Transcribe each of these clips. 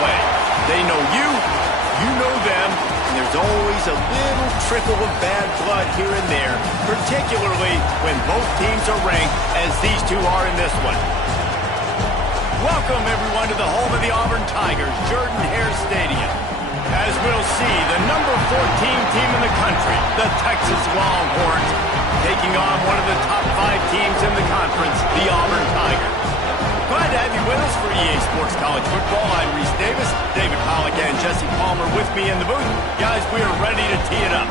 play. They know you, you know them, and there's always a little trickle of bad blood here and there, particularly when both teams are ranked as these two are in this one. Welcome, everyone, to the home of the Auburn Tigers, Jordan-Hare Stadium. As we'll see, the number 14 team in the country, the Texas Longhorns, taking on one of the top 5 teams in the conference, the Auburn Tigers. Glad to have you with us for EA Sports College Football. I'm Reese Davis, David Pollack, and Jesse Palmer with me in the booth. Guys, we are ready to tee it up.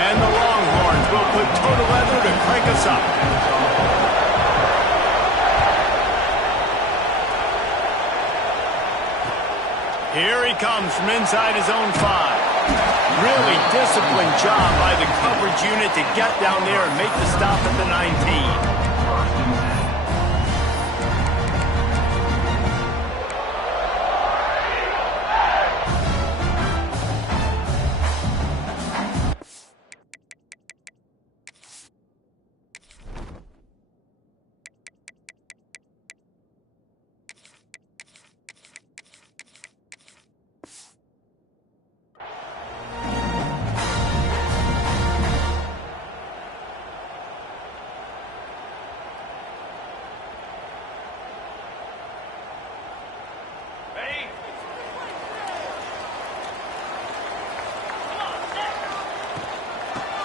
And the Longhorns will put toe to leather to crank us up. Here he comes from inside his own 5. Really disciplined job by the coverage unit to get down there and make the stop at the 19.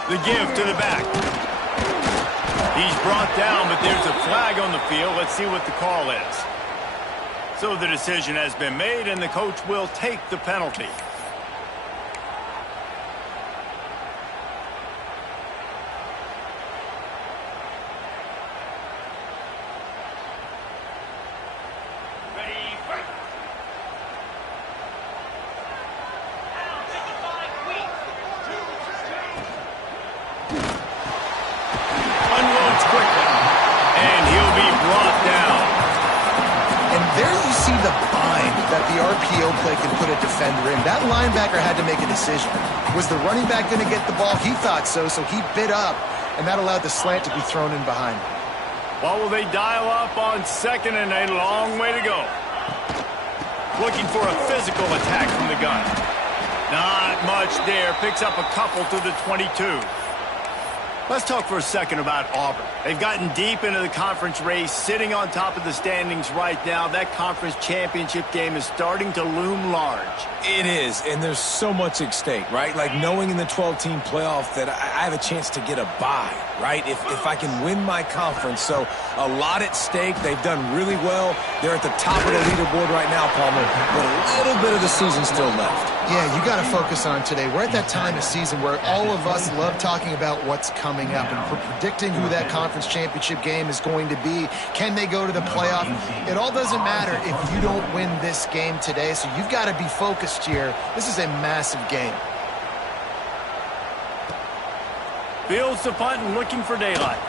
The give to the back. He's brought down, but there's a flag on the field. Let's see what the call is. So the decision has been made, and the coach will take the penalty. Play can put a defender in. That linebacker had to make a decision. Was the running back going to get the ball? He thought so, so he bit up, and that allowed the slant to be thrown in behind. What will they dial up on second and a long way to go? Looking for a physical attack from the gun. Not much there. Picks up a couple to the 22. Let's talk for a second about Auburn. They've gotten deep into the conference race, sitting on top of the standings right now. That conference championship game is starting to loom large. It is, and there's so much at stake, right? Like knowing in the 12-team playoff that I have a chance to get a bye, right? If I can win my conference. So a lot at stake. They've done really well. They're at the top of the leaderboard right now, Palmer, but a little bit of the season still left. Yeah, you got to focus on today. We're at that time of season where all of us love talking about what's coming up and predicting who that conference championship game is going to be. Can they go to the playoff? It all doesn't matter if you don't win this game today, so you've got to be focused here. This is a massive game. Fields the punt and looking for daylight.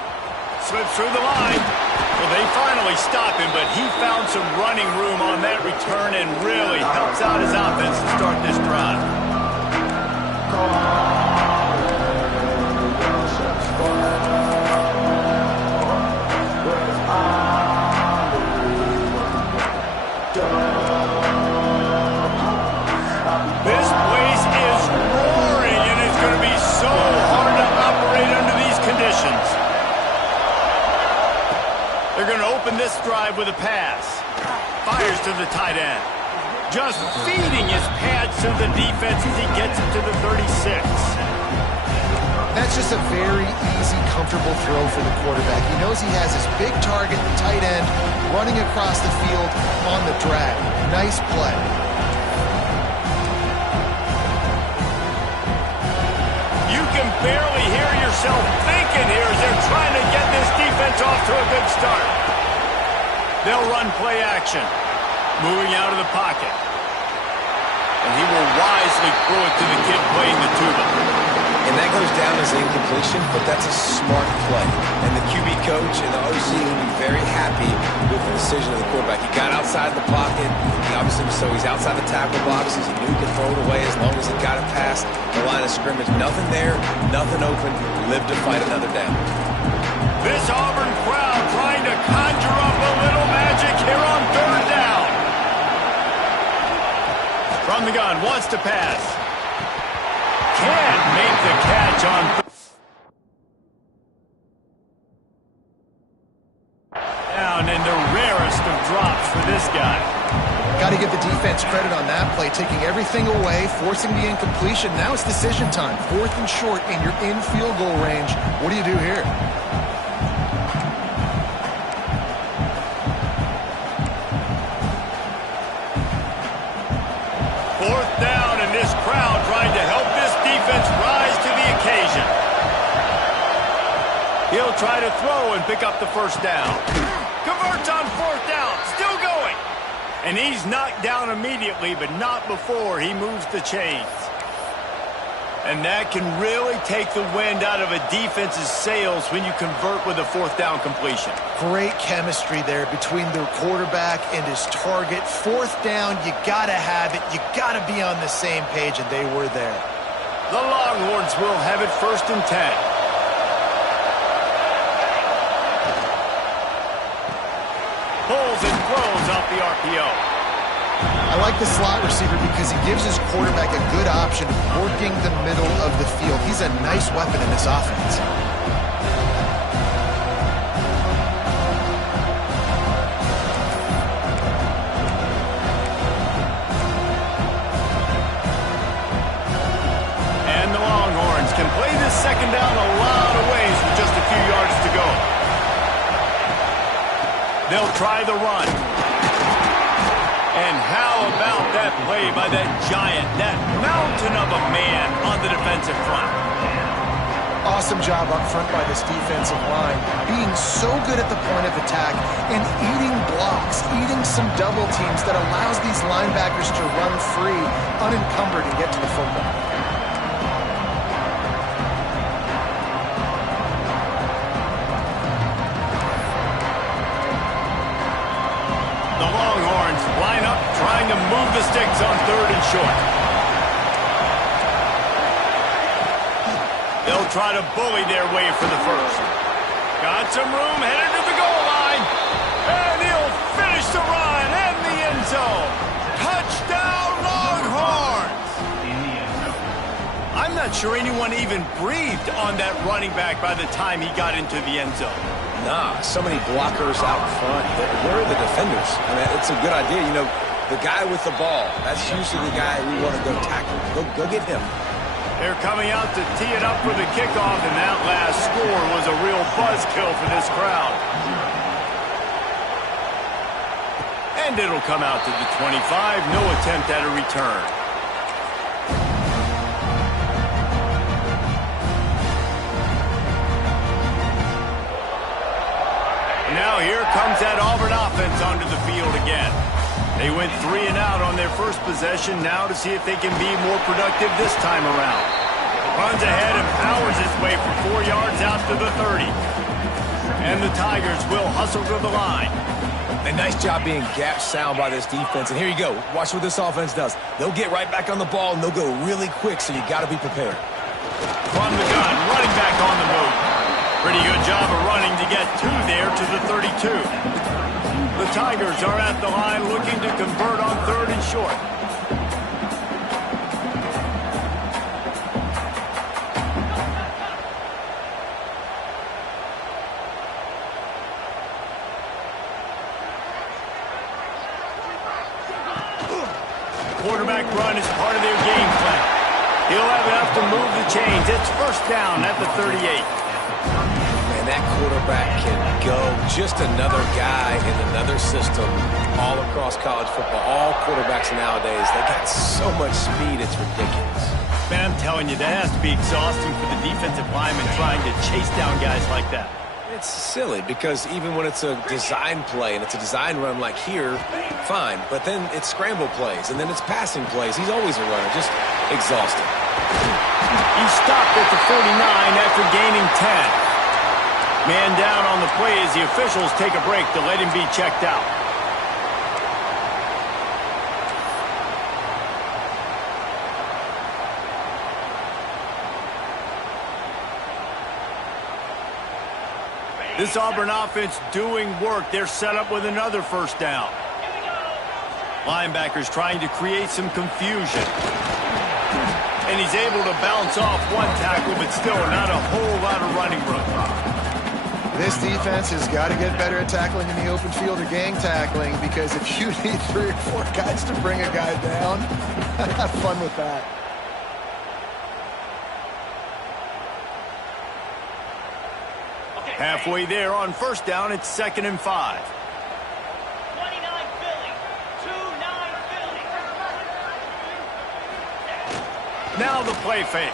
Slips through the line. Well, they finally stop him, but he found some running room on that return and really helps out his offense to start this drive. This place is roaring, and it's going to be so hard to operate under these conditions. They're going to open this drive with a pass. Fires to the tight end. Just feeding his pads to the defense as he gets it to the 36. That's just a very easy, comfortable throw for the quarterback. He knows he has his big target, the tight end, running across the field on the drag. Nice play. You can barely hear yourself thinking here as they're trying to get this defense off to a good start. They'll run play action. Moving out of the pocket. And he will wisely throw it to the kid playing the tuba. And that goes down as an incompletion, but that's a smart play. And the QB coach and the OC will be very happy with the decision of the quarterback. He got outside the pocket. He obviously, so he's outside the tackle boxes. He knew he could throw it away as long as he got it past of scrimmage. Nothing there, nothing open. Live to fight another down. This Auburn crowd trying to conjure up a little magic here on third down. From the gun, wants to pass. Can't make the catch on down, and the rarest of drops for this guy. Got to give the defense credit on that play, taking everything away, forcing the incompletion. Now it's decision time. 4th and short, and you're in field goal range. What do you do here? Fourth down, and this crowd trying to help this defense rise to the occasion. He'll try to throw and pick up the first down. Converts on 4th down, still going. And he's knocked down immediately, but not before he moves the chains. And that can really take the wind out of a defense's sails when you convert with a 4th down completion. Great chemistry there between the quarterback and his target. 4th down, you got to have it. You got to be on the same page, and they were there. The Longhorns will have it 1st and 10. Pulls and throws off the RPO. I like the slot receiver because he gives his quarterback a good option of working the middle of the field. He's a nice weapon in this offense. And the Longhorns can play this second down a lot of ways with just a few yards to go. They'll try the run. And how about that play by that giant, that mountain of a man on the defensive front? Awesome job up front by this defensive line, being so good at the point of attack and eating blocks, eating some double teams that allows these linebackers to run free, unencumbered, and get to the football. The Longhorns line up, trying to move the sticks on 3rd and short. They'll try to bully their way for the first. Got some room, headed to the goal line. And he'll finish the run in the end zone. Touchdown, Longhorns! I'm not sure anyone even breathed on that running back by the time he got into the end zone. Nah, so many blockers out front. Where are the defenders? I mean, it's a good idea. You know, the guy with the ball, that's usually the guy we want to go tackle. Go get him. They're coming out to tee it up for the kickoff, and that last score was a real buzzkill for this crowd. And it'll come out to the 25. No attempt at a return. Now here comes that Auburn offense onto the field again. They went 3 and out on their first possession, now to see if they can be more productive this time around. Runs ahead and powers his way for 4 yards out to the 30. And the Tigers will hustle to the line. A nice job being gap sound by this defense. And here you go. Watch what this offense does. They'll get right back on the ball, and they'll go really quick, so you got to be prepared. From the gun, running back on the move. Pretty good job of running to get there to the 32. The Tigers are at the line looking to convert on 3rd and short. Quarterback run is part of their game plan. He'll have enough to move the chains. It's 1st down at the 38. Man, that quarterback can go. Just another guy in another system all across college football. All quarterbacks nowadays, they got so much speed, it's ridiculous. Man, I'm telling you, that has to be exhausting for the defensive lineman trying to chase down guys like that. It's silly because even when it's a design play and it's a design run like here, fine. But then it's scramble plays and then it's passing plays. He's always a runner, just exhausting. He stopped at the 49 after gaining 10. Man down on the play as the officials take a break to let him be checked out. This Auburn offense doing work. They're set up with another first down. Linebackers trying to create some confusion. And he's able to bounce off one tackle, but still not a whole lot of running room. This defense has got to get better at tackling in the open field or gang tackling, because if you need 3 or 4 guys to bring a guy down, have fun with that. Halfway there on first down, it's 2nd and 5. 29 Philly, 2-9 Philly. Now the play fake.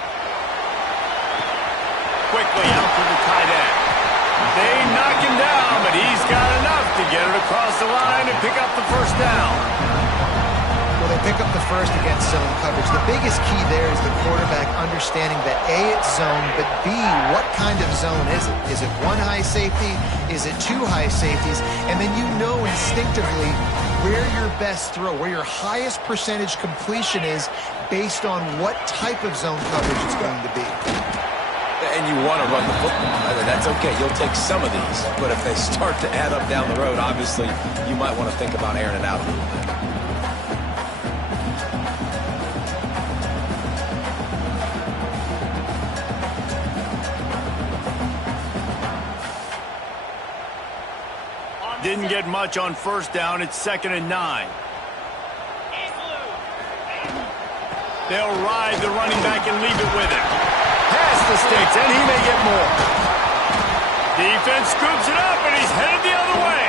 Quickly out for the tight end. They knock him down, but he's got enough to get it across the line and pick up the first down. Well, they pick up the first against zone coverage. The biggest key there is the quarterback understanding that A, it's zone, but B, what kind of zone is it? Is it 1 high safety? Is it 2 high safeties? And then you know instinctively where your best throw, where your highest percentage completion is based on what type of zone coverage it's going to be. And you want to run the football. That's okay. You'll take some of these. But if they start to add up down the road, obviously, you might want to think about airing it out a little bit. Didn't get much on first down. It's 2nd and 9. They'll ride the running back and leave it with him. Pass the sticks, and he may get more. Defense scoops it up, and he's headed the other way.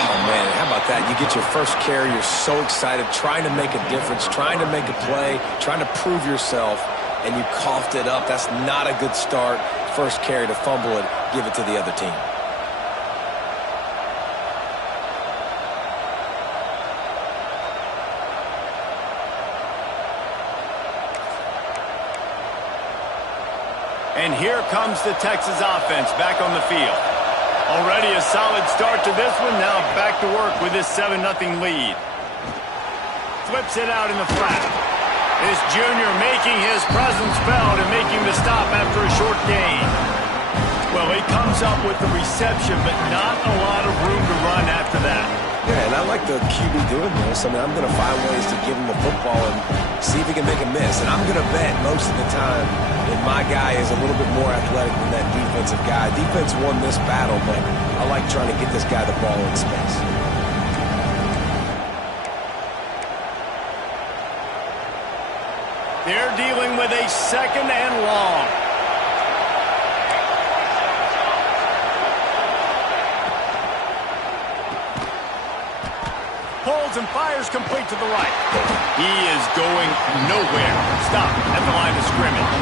Oh, man, how about that? You get your first carry. You're so excited, trying to make a difference, trying to make a play, trying to prove yourself, and you coughed it up. That's not a good start. First carry to fumble it, give it to the other team. And here comes the Texas offense back on the field. Already a solid start to this one. Now back to work with this 7-0 lead. Flips it out in the flat. This junior making his presence felt and making the stop after a short gain. Well, he comes up with the reception, but not a lot of room to run after that. Yeah, and I like the QB doing this. I mean, I'm going to find ways to give him the football and see if he can make a miss. And I'm going to bet most of the time that my guy is a little bit more athletic than that defensive guy. Defense won this battle, but I like trying to get this guy the ball in space. They're dealing with a 2nd and long. Holds and fires complete to the right. He is going nowhere. Stop at the line of scrimmage.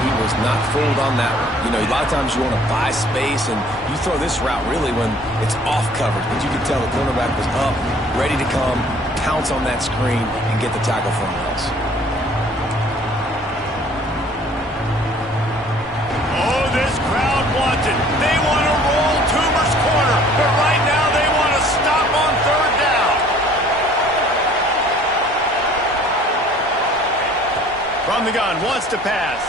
He was not fooled on that one. You know, a lot of times you want to buy space, and you throw this route really when it's off coverage. But you can tell the cornerback was up, ready to come, pounce on that screen, and get the tackle from else. Oh, this crowd wants it. They want to roll Toomer's corner, but right now they want to stop on 3rd down. From the gun, wants to pass.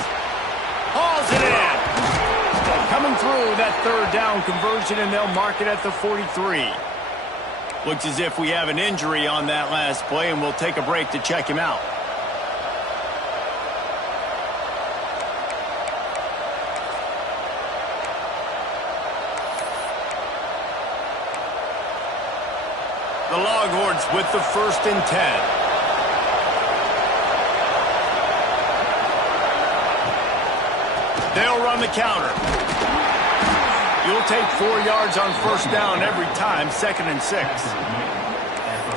Hauls it in. Coming through that 3rd down conversion, and they'll mark it at the 43. Looks as if we have an injury on that last play, and we'll take a break to check him out. The Longhorns with the 1st and 10. They'll run the counter. You'll take 4 yards on first down every time, 2nd and 6.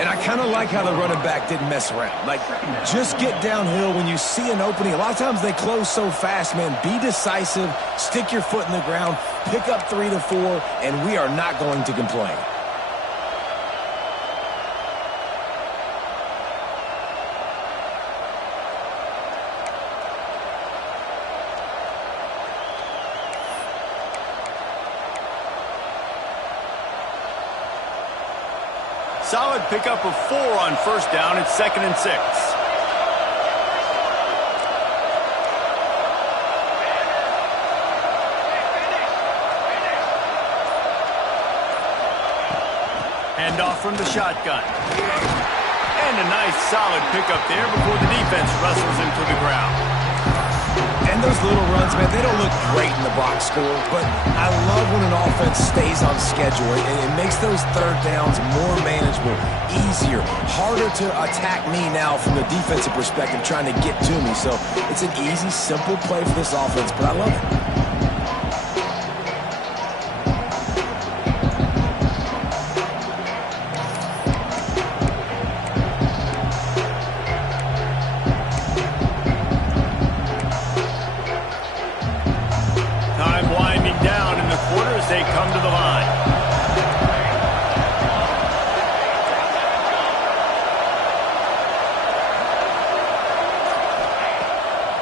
And I kind of like how the running back didn't mess around. Like, just get downhill when you see an opening. A lot of times they close so fast, man. Be decisive, stick your foot in the ground, pick up 3 to 4, and we are not going to complain. Solid pickup of 4 on first down. It's 2nd and 6. Handoff from the shotgun. And a nice solid pickup there before the defense wrestles him to the ground. And those little runs, man, they don't look great in the box score, but I love when an offense stays on schedule, and it makes those third downs more manageable, easier, harder to attack me now from the defensive perspective trying to get to me. So it's an easy, simple play for this offense, but I love it. They come to the line.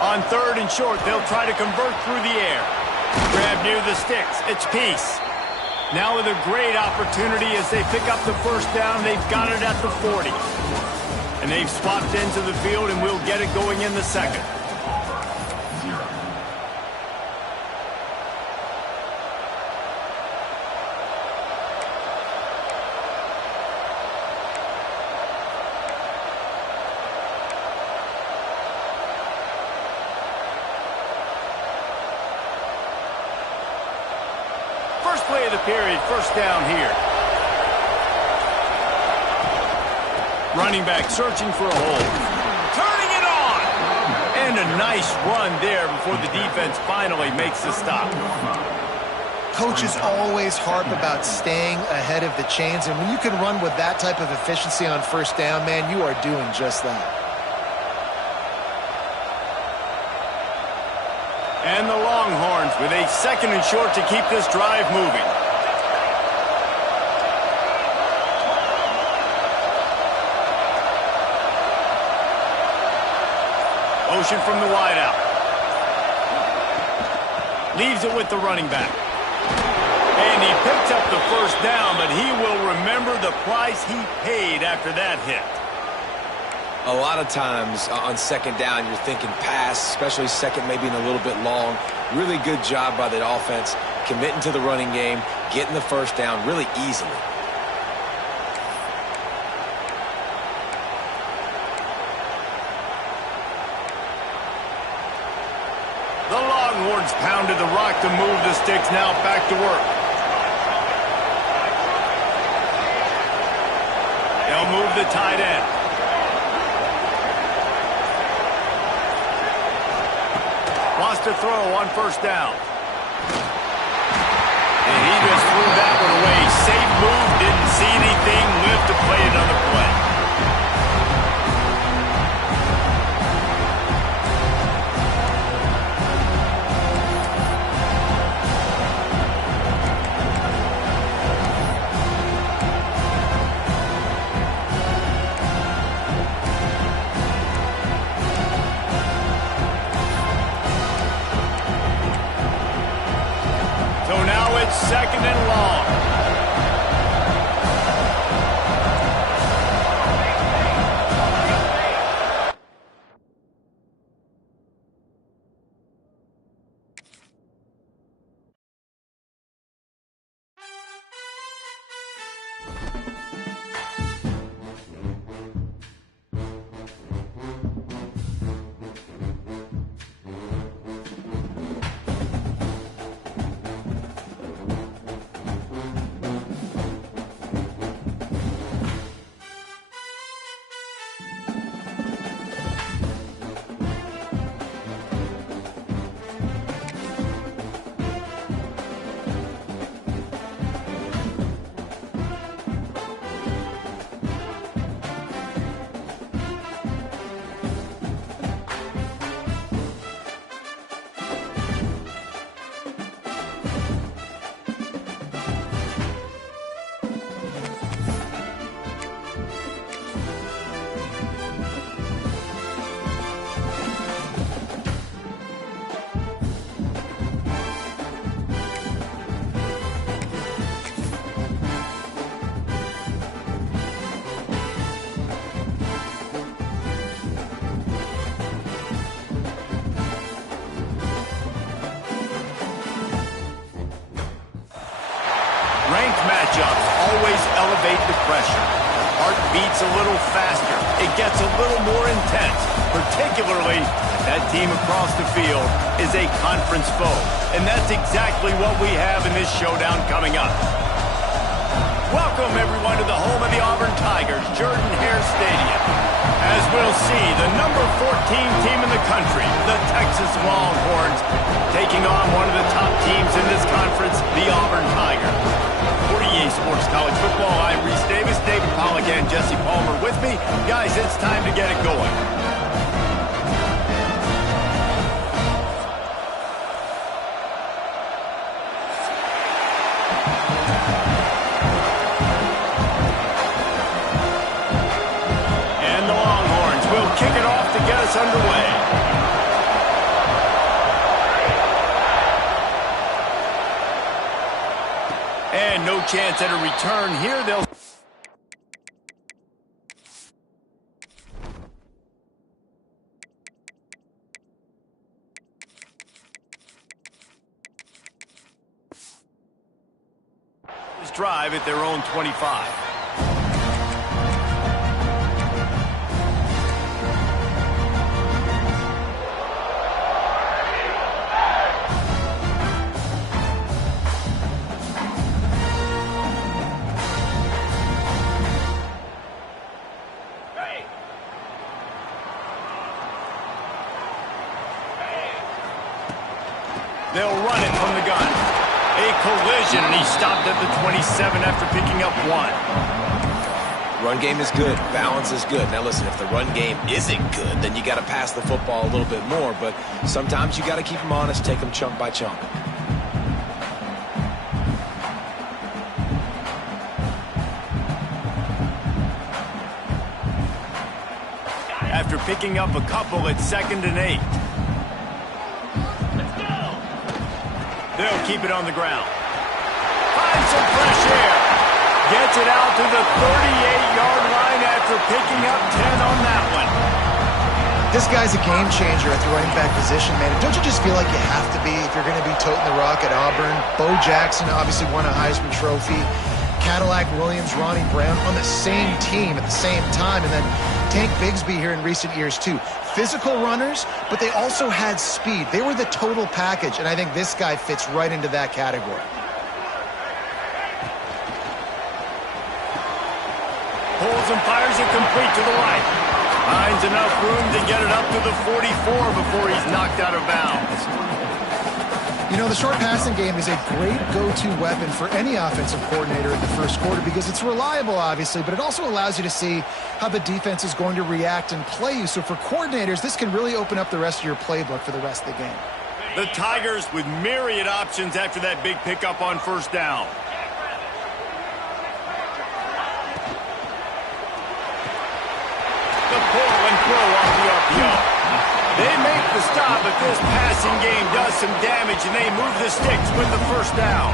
On 3rd and short, they'll try to convert through the air. Grab near the sticks. It's Peace. Now with a great opportunity as they pick up the first down. They've got it at the 40. And they've swapped into the field, and we'll get it going in the second. First play of the period, first down here. Running back searching for a hole. Turning it on! And a nice run there before the defense finally makes the stop. Coaches always harp about staying ahead of the chains, and when you can run with that type of efficiency on first down, man, you are doing just that. And the Longhorns with a 2nd and short to keep this drive moving. Motion from the wideout. Leaves it with the running back. And he picked up the first down, but he will remember the price he paid after that hit. A lot of times on 2nd down, you're thinking pass, especially second maybe in a little bit long. Really good job by the offense, committing to the running game, getting the first down really easily. The Longhorns pounded the rock to move the sticks, now back to work. They'll move the tight end. Wants to throw on first down. And he just threw that one away. Safe move, didn't see anything, lived to play another play. So now it's 2nd and long. elevate the pressure. Heart beats a little faster. It gets a little more intense. Particularly, that team across the field is a conference foe. And that's exactly what we have in this showdown coming up. Welcome, everyone, to the home of the Auburn Tigers, Jordan-Hare Stadium. As we'll see, the number 14 team in the country, the Texas Longhorns, taking on one of the top teams in this conference, the Auburn Tigers. For EA Sports College Football, I'm Reese Davis, David Pollack, and Jesse Palmer with me. Guys, it's time to get it going. Kick it off to get us underway. And no chance at a return here. They'll... This drive at their own 25. They'll run it from the gun. A collision, and he stopped at the 27 after picking up 1. Run game is good. Balance is good. Now, listen, if the run game isn't good, then you got to pass the football a little bit more. But sometimes you got to keep them honest, take them chunk by chunk. After picking up a couple, it's 2nd and 8. They'll keep it on the ground. Finds some fresh air. Gets it out to the 38-yard line after picking up 10 on that one. This guy's a game changer at the running back position, man. Don't you just feel like you have to be if you're going to be toting the rock at Auburn? Bo Jackson obviously won a Heisman Trophy. Cadillac Williams, Ronnie Brown on the same team at the same time. And then Tank Bigsby here in recent years, too. Physical runners, but they also had speed. They were the total package, and I think this guy fits right into that category. Pulls and fires it complete to the right. Finds enough room to get it up to the 44 before he's knocked out of bounds. You know, the short passing game is a great go-to weapon for any offensive coordinator in the first quarter because it's reliable, obviously, but it also allows you to see how the defense is going to react and play you. So for coordinators, this can really open up the rest of your playbook for the rest of the game. The Tigers with myriad options after that big pickup on first down. The pull and throw off the RPO. They make the stop, but this passing game does some damage, and they move the sticks with the first down.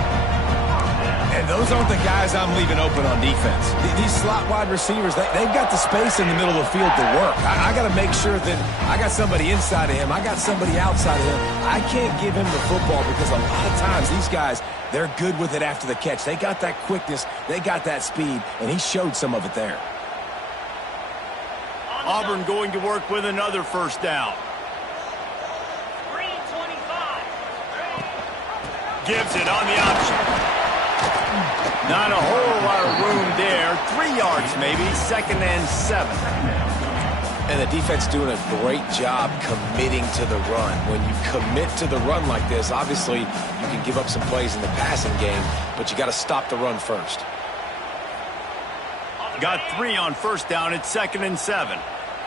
And those aren't the guys I'm leaving open on defense. These slot wide receivers, they've got the space in the middle of the field to work. I got to make sure that I got somebody inside of him. I got somebody outside of him. I can't give him the football because a lot of times these guys, they're good with it after the catch. They got that quickness. They got that speed, and he showed some of it there. Auburn going to work with another first down. Gives it on the option. Not a whole lot of room there. 3 yards maybe. 2nd and 7. And the defense doing a great job committing to the run. When you commit to the run like this, obviously you can give up some plays in the passing game, but you got to stop the run first. Got 3 on first down. It's 2nd and 7.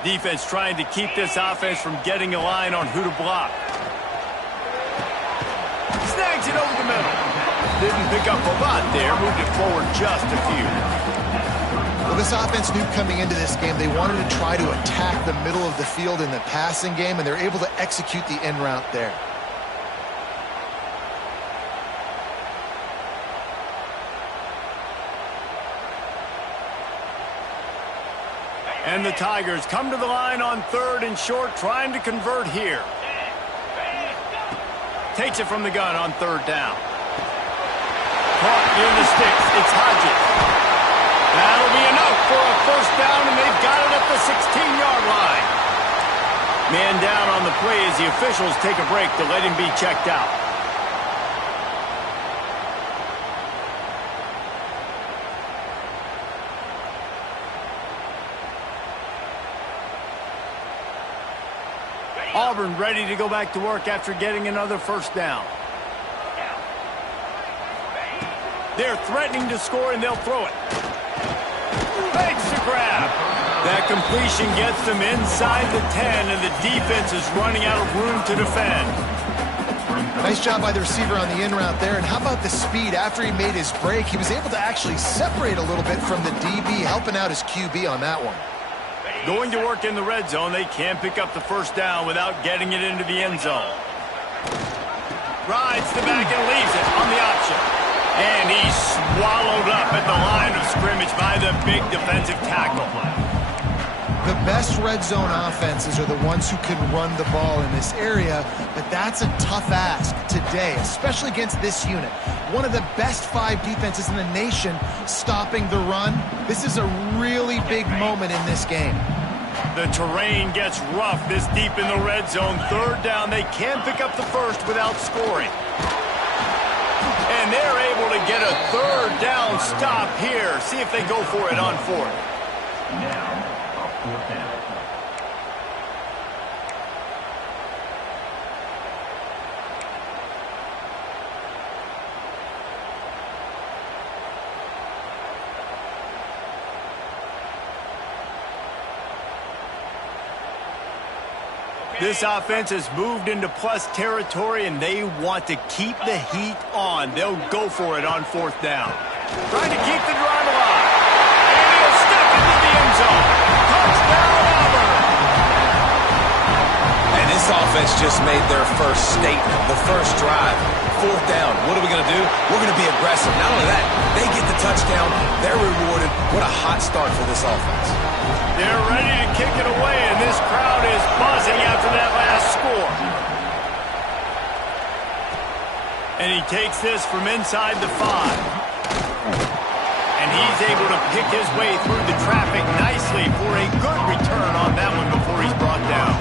Defense trying to keep this offense from getting a line on who to block. Snags it over the middle. Didn't pick up a lot there. Moved it forward just a few. Well, this offense knew coming into this game they wanted to try to attack the middle of the field in the passing game, and they're able to execute the end route there. And the Tigers come to the line on 3rd and short, trying to convert here. Takes it from the gun on 3rd down. Caught near the sticks. It's Hodges. for a first down, and they've got it at the 16-yard line. Man down on the play as the officials take a break to let him be checked out. Auburn ready to go back to work after getting another first down. They're threatening to score, and they'll throw it. Makes the grab. That completion gets them inside the 10, and the defense is running out of room to defend. Nice job by the receiver on the in route there. And how about the speed? After he made his break, he was able to actually separate a little bit from the DB, helping out his QB on that one. Going to work in the red zone, they can't pick up the first down without getting it into the end zone. Rides the back and leaves it on the option. And he's swallowed up at the line of scrimmage by the big defensive tackle. The best red zone offenses are the ones who can run the ball in this area, but that's a tough ask today, especially against this unit. One of the best 5 defenses in the nation stopping the run. This is a really big moment in this game. The terrain gets rough this deep in the red zone. Third down, they can't pick up the first without scoring. And they're able to get a third down stop here. See if they go for it on fourth. This offense has moved into plus territory, and they want to keep the heat on. They'll go for it on fourth down. Trying to keep the drive alive. And he'll step into the end zone. Touchdown, Auburn! And this offense just made their first statement, the first drive. Fourth down. What are we going to do? We're going to be aggressive. Not only that, they get the touchdown. They're rewarded. What a hot start for this offense. They're ready to kick it away, and this crowd is buzzing after that last score. And he takes this from inside the 5. And he's able to pick his way through the traffic nicely for a good return on that one before he's brought down.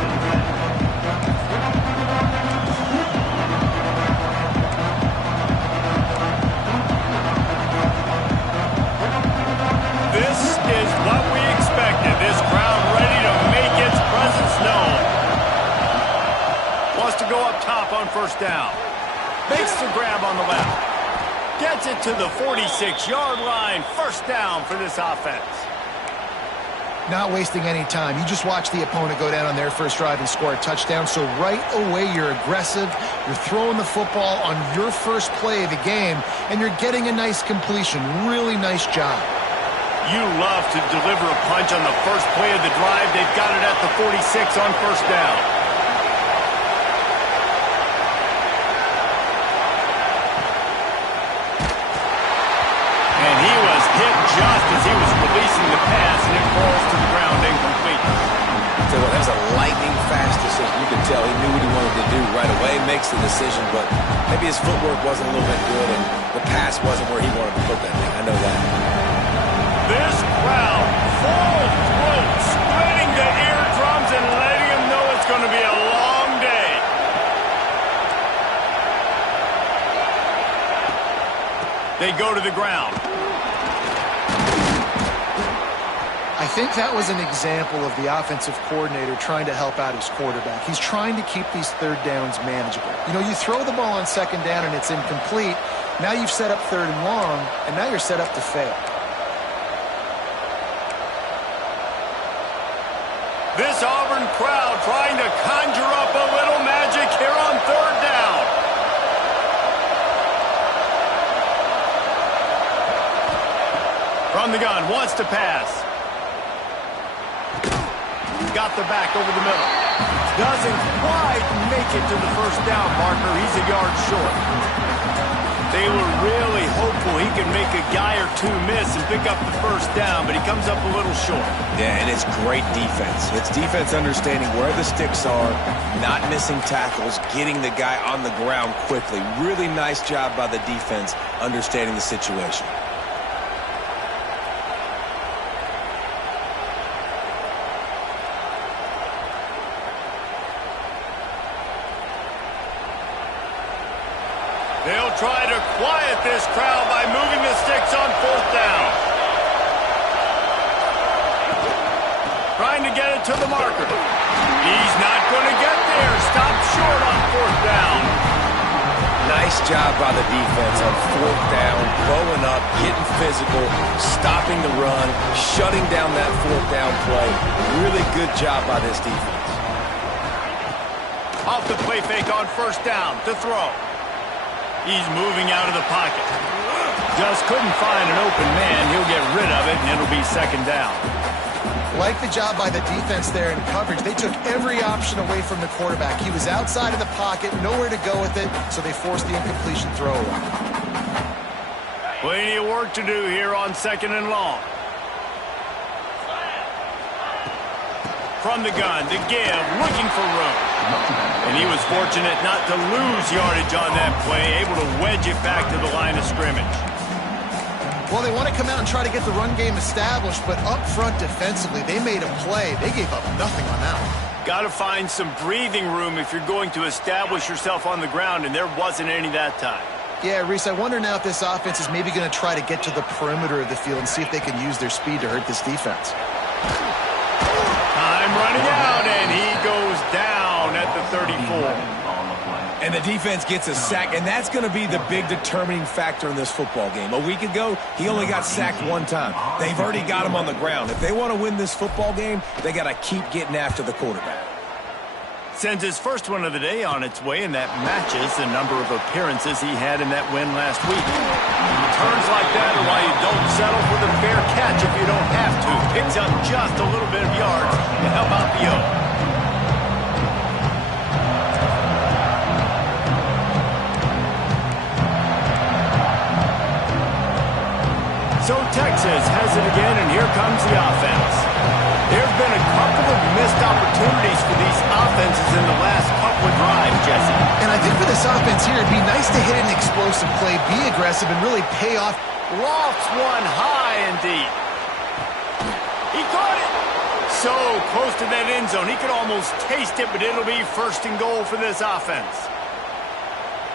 This is what we expected. This crowd ready to make its presence known. Wants to go up top on first down. Makes the grab on the left. Gets it to the 46-yard line. First down for this offense. Not wasting any time. You just watch the opponent go down on their first drive and score a touchdown. So right away, you're aggressive. You're throwing the football on your first play of the game, and you're getting a nice completion. Really nice job. You love to deliver a punch on the first play of the drive. They've got it at the 46 on first down. And he was hit just as he was releasing the pass, and it falls to the ground incomplete. So that was a lightning-fast decision. You could tell he knew what he wanted to do right away, makes the decision, but maybe his footwork wasn't a little bit good, and the pass wasn't where he wanted to put that thing. I know that. This crowd, full throat, splitting the eardrums and letting them know it's going to be a long day. They go to the ground. I think that was an example of the offensive coordinator trying to help out his quarterback. He's trying to keep these third downs manageable. You know, you throw the ball on second down and it's incomplete. Now you've set up third and long, and now you're set up to fail. This Auburn crowd trying to conjure up a little magic here on third down. From the gun, wants to pass. Got the back over the middle. Doesn't quite make it to the first down marker. He's a yard short. They were really hopeful he could make a guy or two miss and pick up the first down, but he comes up a little short. Yeah, and it's great defense. It's defense understanding where the sticks are, not missing tackles, getting the guy on the ground quickly. Really nice job by the defense understanding the situation. They'll try to quiet this crowd by moving the sticks on 4th down. Trying to get it to the marker. He's not going to get there. Stopped short on 4th down. Nice job by the defense on 4th down, bowing up, getting physical, stopping the run, shutting down that 4th down play. Really good job by this defense. Off the play fake on 1st down to throw. He's moving out of the pocket. Just couldn't find an open man. He'll get rid of it, and it'll be 2nd down. Like the job by the defense there in coverage. They took every option away from the quarterback. He was outside of the pocket, nowhere to go with it, so they forced the incompletion throw away. Plenty of work to do here on 2nd and long. From the gun, to give, looking for room. And he was fortunate not to lose yardage on that play, able to wedge it back to the line of scrimmage. Well, they want to come out and try to get the run game established, but up front defensively, they made a play. They gave up nothing on that one. Got to find some breathing room if you're going to establish yourself on the ground, and there wasn't any that time. Yeah, Reese, I wonder now if this offense is maybe going to try to get to the perimeter of the field and see if they can use their speed to hurt this defense. Time running out, and he goes down at the 34. And the defense gets a sack, and that's going to be the big determining factor in this football game. A week ago, he only got sacked 1 time. They've already got him on the ground. If they want to win this football game, they got to keep getting after the quarterback. Sends his first one of the day on its way, and that matches the number of appearances he had in that win last week. Turns like that are why you don't settle for the fair catch if you don't have to. Picks up just a little bit of yards to help out the O. So Texas has it again, and here comes the offense. There's been a couple of missed opportunities for these offenses in the last couple of drives, Jesse. And I think for this offense here, it'd be nice to hit an explosive play, be aggressive, and really pay off. Lofts one high and deep. He caught it. So close to that end zone. He could almost taste it, but it'll be 1st and goal for this offense.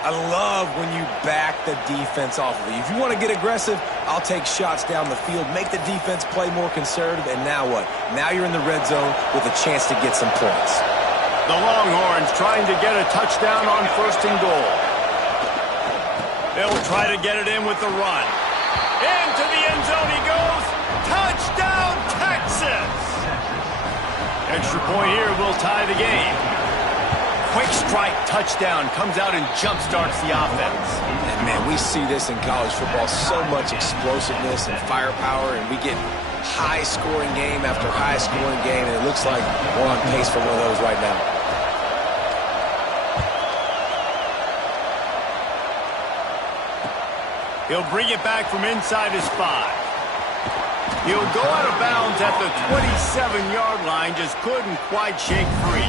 I love when you back the defense off of you. If you want to get aggressive, I'll take shots down the field, make the defense play more conservative, and now what? Now you're in the red zone with a chance to get some points. The Longhorns trying to get a touchdown on 1st and goal. They'll try to get it in with the run. Into the end zone he goes. Touchdown, Texas! Extra point here will tie the game. Quick strike touchdown comes out and jump-starts the offense. And, man, we see this in college football, so much explosiveness and firepower, and we get high-scoring game after high-scoring game, and it looks like we're on pace for one of those right now. He'll bring it back from inside his 5. He'll go out of bounds at the 27-yard line, just couldn't quite shake free.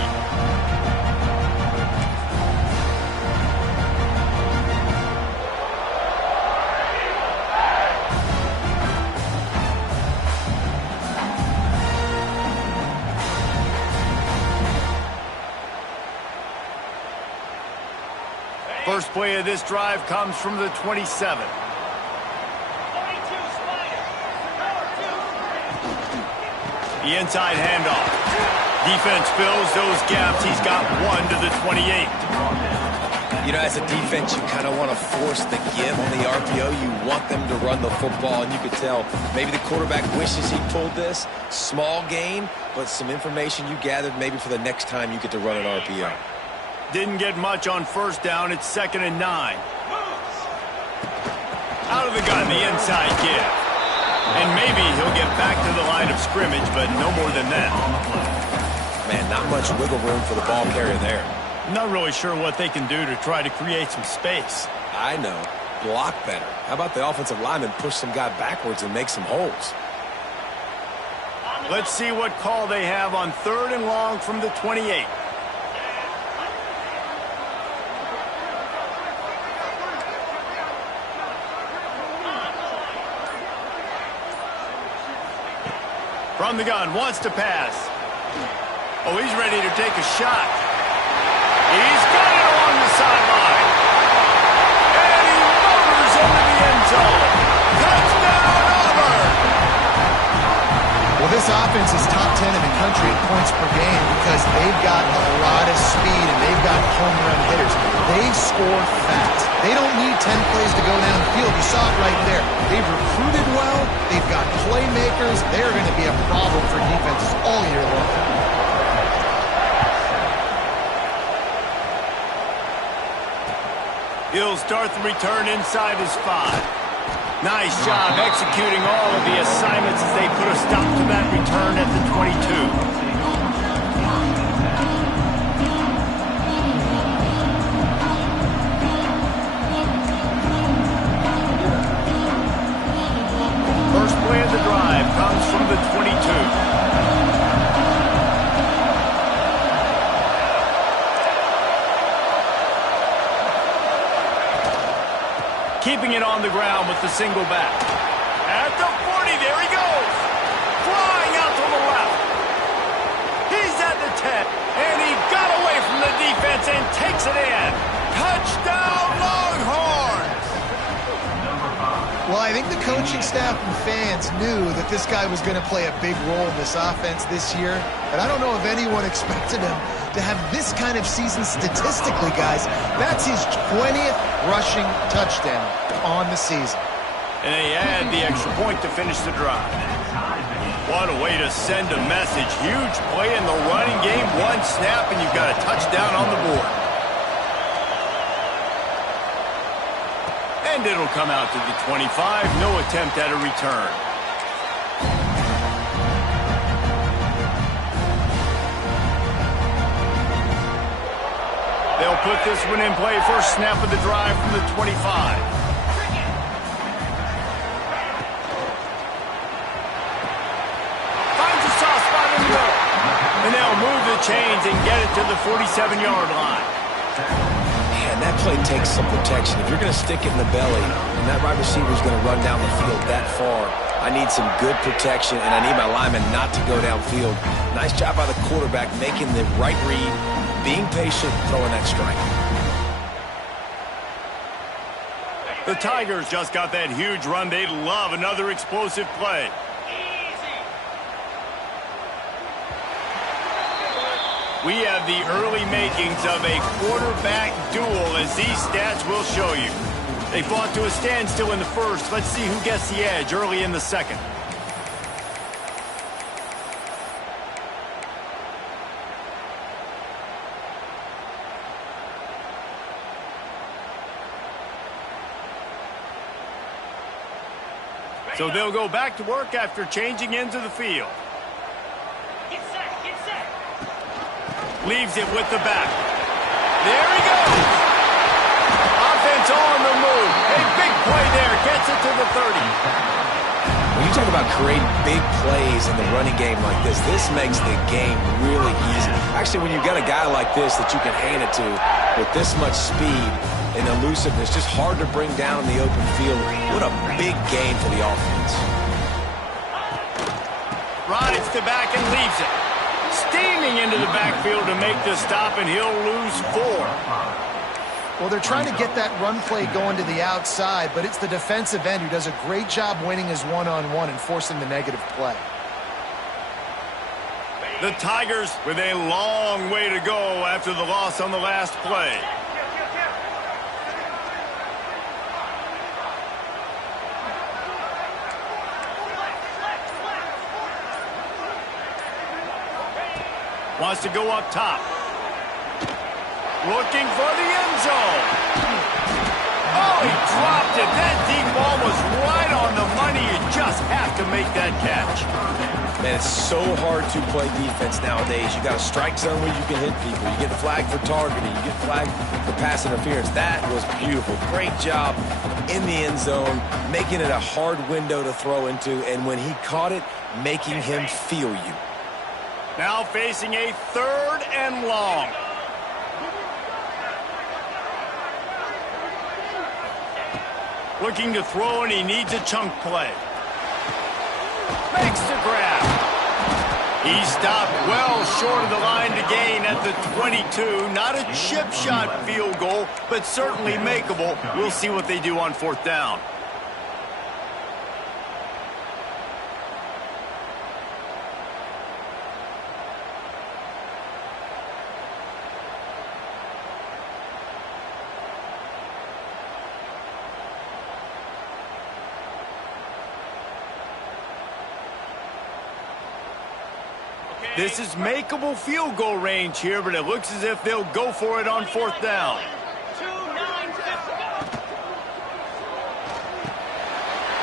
First play of this drive comes from the 27. The inside handoff. Defense fills those gaps. He's got 1 to the 28. You know, as a defense, you kind of want to force the give on the RPO. You want them to run the football, and you could tell maybe the quarterback wishes he pulled this. Small gain, but some information you gathered maybe for the next time you get to run an RPO. Didn't get much on 1st down. It's 2nd and 9. Out of the gun, the inside give. And maybe he'll get back to the line of scrimmage, but no more than that. Man, not much wiggle room for the ball carrier there. Not really sure what they can do to try to create some space. I know. Block better. How about the offensive lineman push some guy backwards and make some holes? Let's see what call they have on 3rd and long from the 28. From the gun, wants to pass. Oh, he's ready to take a shot. He's got it along the sideline. And zone. Touchdown, Auburn! Well, this offense is top 10 in the country in points per game because they've got a lot of speed and they've got home run hitters. They score fast. They don't need 10 plays to go down the field. You saw it right there. They've recruited well. They've got playmakers. They're going to be a problem for defenses all year long. He'll start the return inside his 5. Nice job executing all of the assignments as they put a stop to that return at the 22. First play of the drive comes from the 22. Keeping it on the ground with the single back. At the 40, there he goes. Flying out to the left. He's at the 10, and he got away from the defense and takes it in. Touchdown, Longhorns! Well, I think the coaching staff and fans knew that this guy was going to play a big role in this offense this year, but I don't know if anyone expected him to have this kind of season statistically, guys. That's his 20th rushing touchdown on the season. And they add the extra point to finish the drive. What a way to send a message. Huge play in the running game. One snap, and you've got a touchdown on the board. And it'll come out to the 25. No attempt at a return. They'll put this one in play. First snap of the drive from the 25. Finds a soft spot in the middle. And they'll move the chains and get it to the 47-yard line. Man, that play takes some protection. If you're going to stick it in the belly and that wide receiver is going to run down the field that far, I need some good protection, and I need my lineman not to go downfield. Nice job by the quarterback making the right read, being patient, throwing that strike. The Tigers just got that huge run. They love another explosive play. We have the early makings of a quarterback duel, as these stats will show you. They fought to a standstill in the first. Let's see who gets the edge early in the second. So they'll go back to work after changing into the field. Get set, get set. Leaves it with the back. There he goes. Offense on the move. A big play there. Gets it to the 30. When you talk about creating big plays in the running game like this makes the game really easy. Actually, when you've got a guy like this that you can hand it to with this much speed and elusiveness, just hard to bring down in the open field. What a big gain for the offense. Rides to back and leaves it. Steaming into the backfield to make the stop, and he'll lose 4. Well, they're trying to get that run play going to the outside, but it's the defensive end who does a great job winning his one-on-one and forcing the negative play. The Tigers with a long way to go after the loss on the last play. Wants to go up top. Looking for the end zone. Oh, he dropped it. That deep ball was right on the money. You just have to make that catch. Man, it's so hard to play defense nowadays. You got a strike zone where you can hit people. You get flagged for targeting. You get flagged for pass interference. That was beautiful. Great job in the end zone, making it a hard window to throw into, and when he caught it, making him feel you. Now facing a 3rd and long. Looking to throw, and he needs a chunk play. Makes the grab. He stopped well short of the line to gain at the 22. Not a chip shot field goal, but certainly makeable. We'll see what they do on 4th down. This is makeable field goal range here, but it looks as if they'll go for it on 4th down.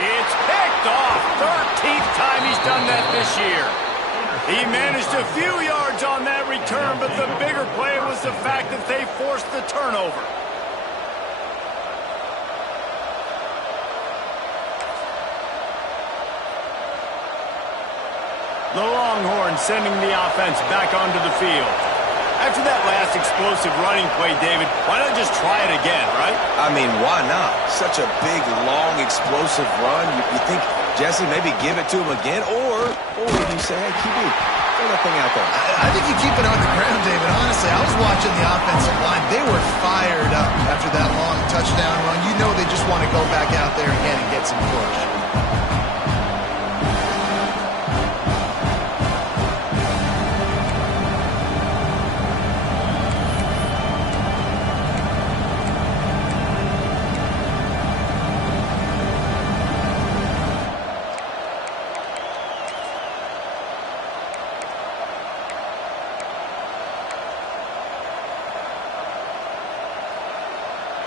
It's picked off. 13th time he's done that this year. He managed a few yards on that return, but the bigger play was the fact that they forced the turnover. The Longhorns sending the offense back onto the field. After that last explosive running play, David, why not just try it again, right? I mean, why not? Such a big, long, explosive run. You think, Jesse, maybe give it to him again? Or you say, hey, QB, throw that thing out there. I think you keep it on the ground, David. Honestly, I was watching the offensive line. They were fired up after that long touchdown run. You know they just want to go back out there again and get some push.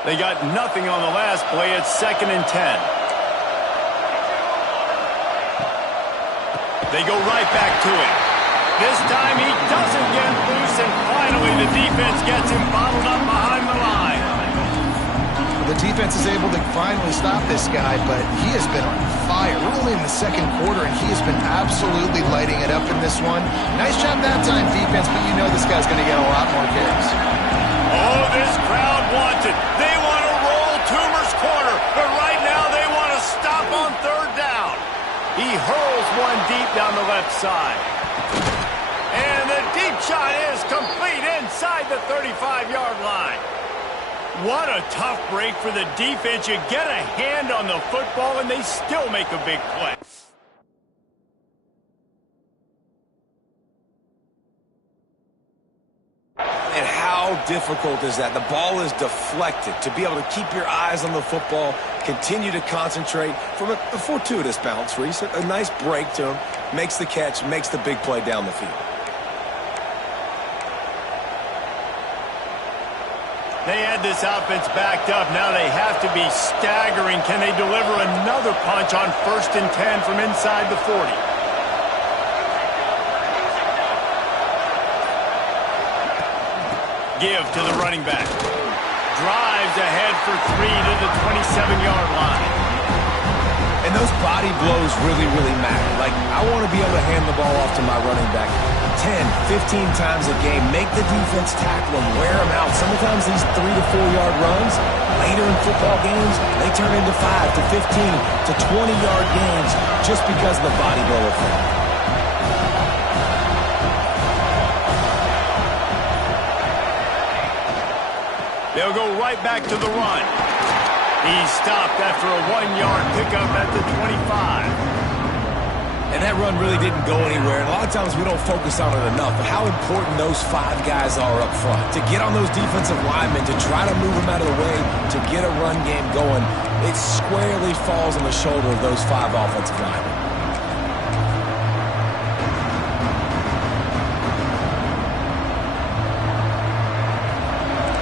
They got nothing on the last play. It's 2nd and 10. They go right back to him. This time he doesn't get loose, and finally the defense gets him bottled up behind the line. The defense is able to finally stop this guy, but he has been on fire. We're only in the 2nd quarter, and he has been absolutely lighting it up in this one. Nice job that time, defense, but you know this guy's going to get a lot more carries. Oh, this crowd wants it. They want to roll Toomer's corner, but right now they want to stop on 3rd down. He hurls one deep down the left side. And the deep shot is complete inside the 35-yard line. What a tough break for the defense. You get a hand on the football, and they still make a big play. And how difficult is that? The ball is deflected. To be able to keep your eyes on the football, continue to concentrate from a fortuitous bounce, Reese. A nice break to him, makes the catch, makes the big play down the field. They had this offense backed up. Now they have to be staggering. Can they deliver another punch on 1st and 10 from inside the 40? Give to the running back. Drives ahead for 3 to the 27-yard line. And those body blows really, really matter. Like, I want to be able to hand the ball off to my running back 10, 15 times a game. Make the defense tackle him, wear him out. Sometimes these 3 to 4-yard runs, later in football games, they turn into 5 to 15 to 20-yard games just because of the body blow effect. They'll go right back to the run. He's stopped after a 1-yard pickup at the 25. And that run really didn't go anywhere. And a lot of times we don't focus on it enough. But how important those 5 guys are up front. To get on those defensive linemen, to try to move them out of the way, to get a run game going, it squarely falls on the shoulder of those 5 offensive linemen.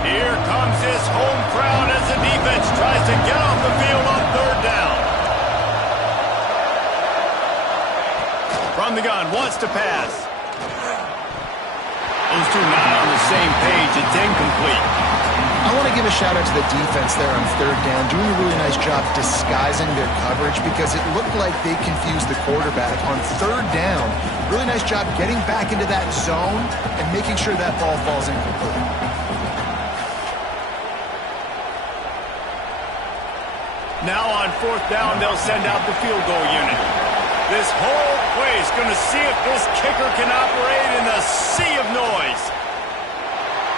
Here comes this home crowd as the defense tries to get off the field on 3rd down. From the gun, wants to pass. Those two not on the same page. It's incomplete. I want to give a shout-out to the defense there on 3rd down, doing a really nice job disguising their coverage because it looked like they confused the quarterback on 3rd down. Really nice job getting back into that zone and making sure that ball falls incomplete. Now on 4th down, they'll send out the field goal unit. This whole place going to see if this kicker can operate in the sea of noise.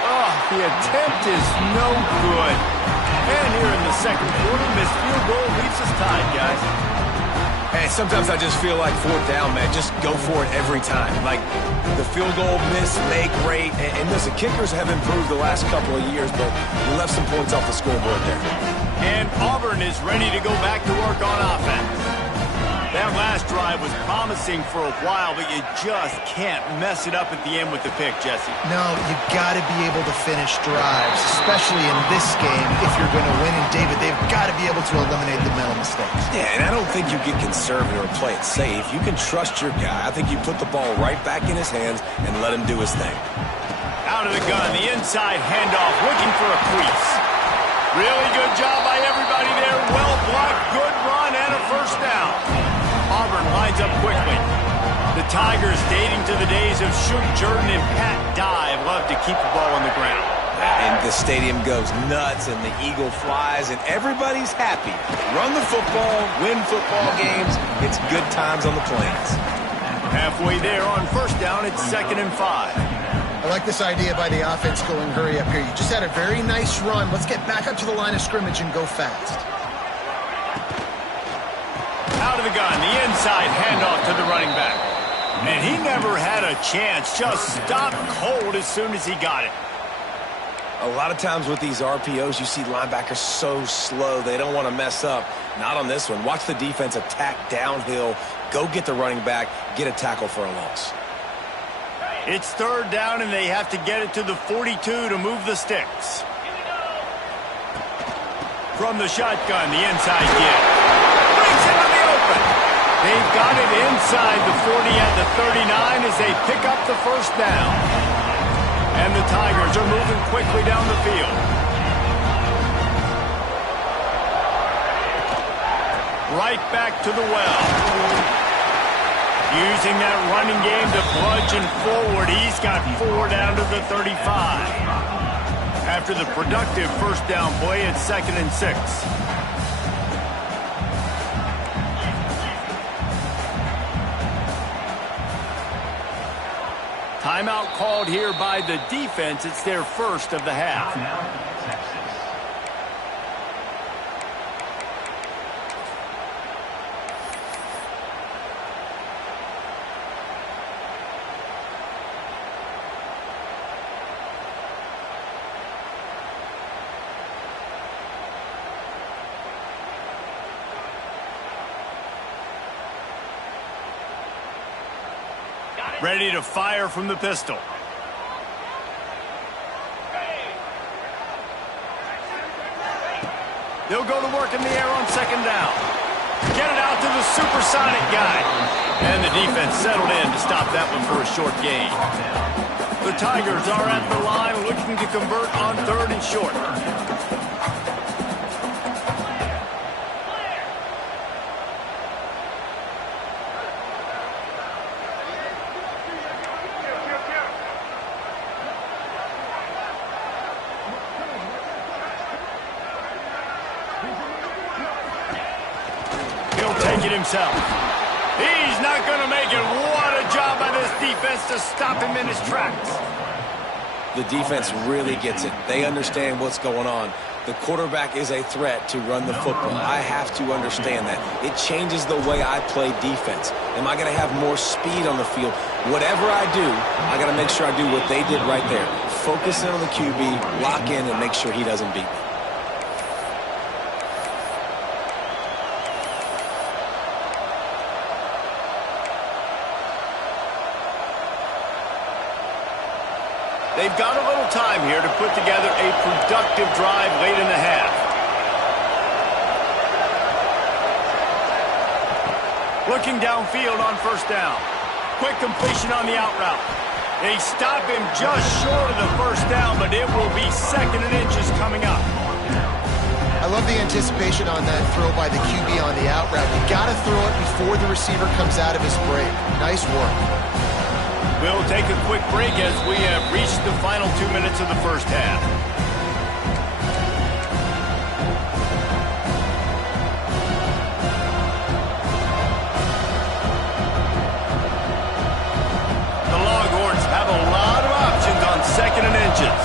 Oh, the attempt is no good. And here in the 2nd quarter, this field goal leaves us tied, guys. Hey, sometimes I just feel like 4th down, man. Just go for it every time. Like the field goal miss, make rate. And listen, kickers have improved the last couple of years, but we left some points off the scoreboard there. And Auburn is ready to go back to work on offense. That last drive was promising for a while, but you just can't mess it up at the end with the pick, Jesse. No, you got to be able to finish drives, especially in this game if you're going to win. And David, they've got to be able to eliminate the mental mistakes. Yeah, and I don't think you get conservative or play it safe. You can trust your guy. I think you put the ball right back in his hands and let him do his thing. Out of the gun, the inside handoff, looking for a crease. Really good job by everybody there. Well blocked, good run, and a first down. Auburn lines up quickly. The Tigers, dating to the days of Shoot Jordan and Pat Dye, love to keep the ball on the ground. And the stadium goes nuts, and the eagle flies, and everybody's happy. Run the football, win football games. It's good times on the Plains. Halfway there on first down, it's 2nd and 5. I like this idea by the offense going hurry up here. You just had a very nice run. Let's get back up to the line of scrimmage and go fast. Out of the gun, the inside handoff to the running back. And he never had a chance, just stopped cold as soon as he got it. A lot of times with these RPOs, you see linebackers so slow, they don't want to mess up. Not on this one. Watch the defense attack downhill, go get the running back, get a tackle for a loss. It's 3rd down, and they have to get it to the 42 to move the sticks. From the shotgun, the inside give. Brings him to the open. They've got it inside the 40 at the 39 as they pick up the first down. And the Tigers are moving quickly down the field. Right back to the well. Using that running game to bludgeon forward. He's got 4 down to the 35. After the productive first down play, it's 2nd and 6. Timeout called here by the defense. It's their first of the half. Ready to fire from the pistol. They'll go to work in the air on 2nd down. Get it out to the supersonic guy. And the defense settled in to stop that one for a short gain. The Tigers are at the line looking to convert on 3rd and short. Himself. He's not going to make it. What a job by this defense to stop him in his tracks. The defense really gets it. They understand what's going on. The quarterback is a threat to run the football. I have to understand that. It changes the way I play defense. Am I going to have more speed on the field? Whatever I do, I got to make sure I do what they did right there. Focus in on the QB, lock in, and make sure he doesn't beat me. They've got a little time here to put together a productive drive late in the half. Looking downfield on first down. Quick completion on the out route. They stop him just short of the first down, but it will be 2nd and inches coming up. I love the anticipation on that throw by the QB on the out route. You got to throw it before the receiver comes out of his break. Nice work. We'll take a quick break as we have reached the final 2 minutes of the first half. The Longhorns have a lot of options on 2nd and inches.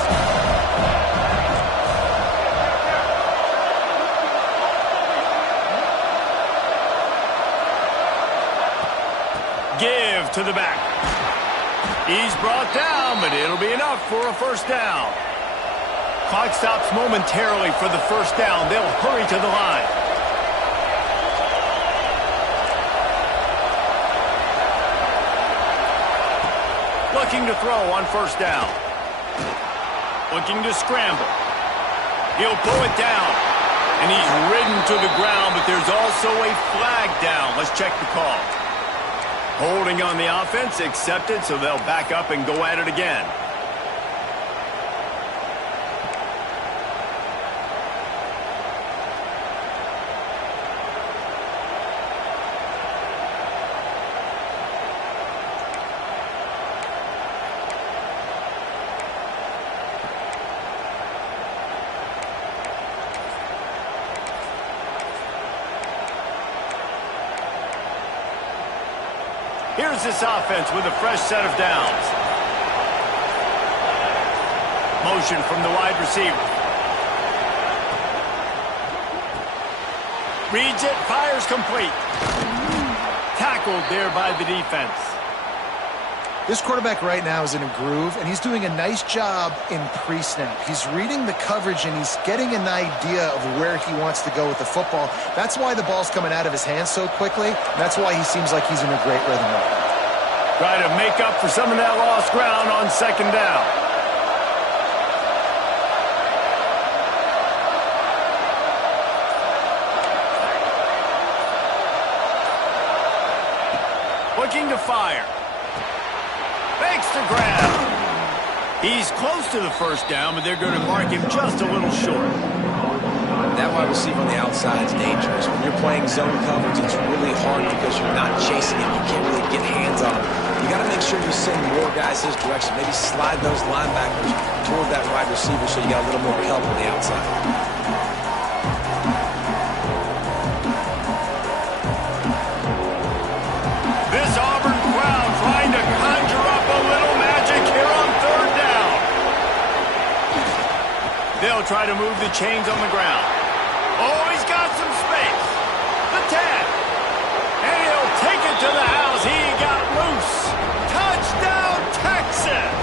Give to the back. He's brought down, but it'll be enough for a first down. Clock stops momentarily for the first down. They'll hurry to the line. Looking to throw on first down. Looking to scramble. He'll pull it down. And he's ridden to the ground, but there's also a flag down. Let's check the call. Holding on the offense, accepted, so they'll back up and go at it again. Here's this offense with a fresh set of downs. Motion from the wide receiver. Reads it, fires complete. Tackled there by the defense. This quarterback right now is in a groove, and he's doing a nice job in pre-snap. He's reading the coverage, and he's getting an idea of where he wants to go with the football. That's why the ball's coming out of his hands so quickly. That's why he seems like he's in a great rhythm right now. Try to make up for some of that lost ground on second down. Looking to fire. Fakes the grab. He's close to the first down, but they're going to mark him just a little short. That wide receiver on the outside is dangerous. When you're playing zone coverage, it's really hard because you're not chasing him. You can't really get hands on him. You got to make sure you send more guys his direction. Maybe slide those linebackers toward that wide receiver so you got a little more help on the outside. This Auburn crowd trying to conjure up a little magic here on third down. They'll try to move the chains on the ground. Oh, he's got some space. The 10. And he'll take it to the house. He got loose. Touchdown, Texas.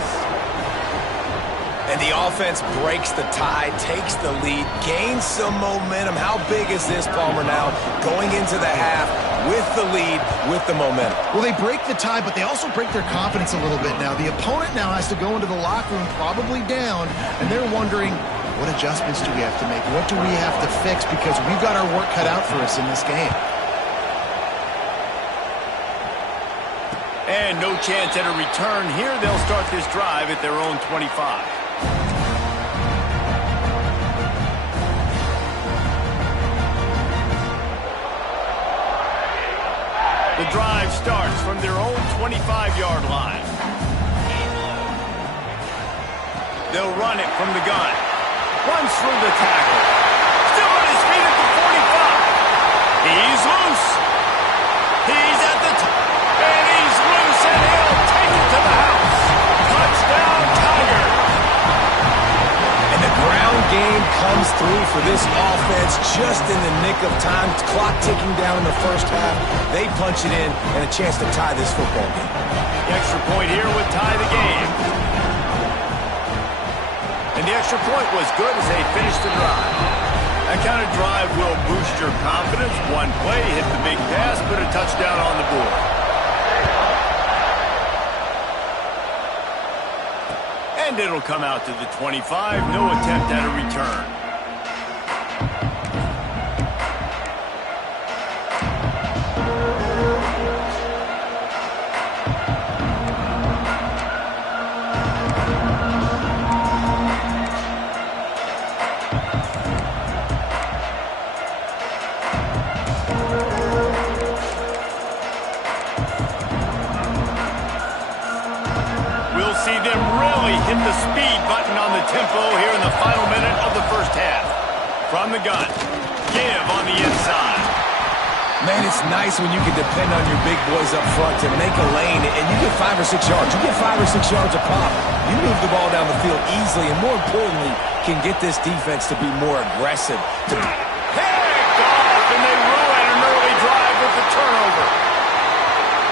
And the offense breaks the tie, takes the lead, gains some momentum. How big is this, Palmer, now? Going into the half with the lead, with the momentum. Well, they break the tie, but they also break their confidence a little bit now. The opponent now has to go into the locker room probably down, and they're wondering, what adjustments do we have to make? What do we have to fix? Because we've got our work cut out for us in this game. And no chance at a return here. They'll start this drive at their own 25. The drive starts from their own 25-yard line. They'll run it from the gun. Runs through the tackle. Still on his feet at the 45. He's loose. He's at the top. And he's loose, and he'll take it to the house. Touchdown, Tiger. And the ground game comes through for this offense just in the nick of time. Clock ticking down in the first half. They punch it in and a chance to tie this football game. The extra point here would tie the game. And the extra point was good as they finished the drive. That kind of drive will boost your confidence. One play, hit the big pass, put a touchdown on the board. And it'll come out to the 25. No attempt at a return. Hit the speed button on the tempo here in the final minute of the first half. From the gun, give on the inside. Man, it's nice when you can depend on your big boys up front to make a lane, and you get 5 or 6 yards. You get 5 or 6 yards a pop. You move the ball down the field easily, and more importantly, can get this defense to be more aggressive. Picked off, and they ruin an early drive with the turnover.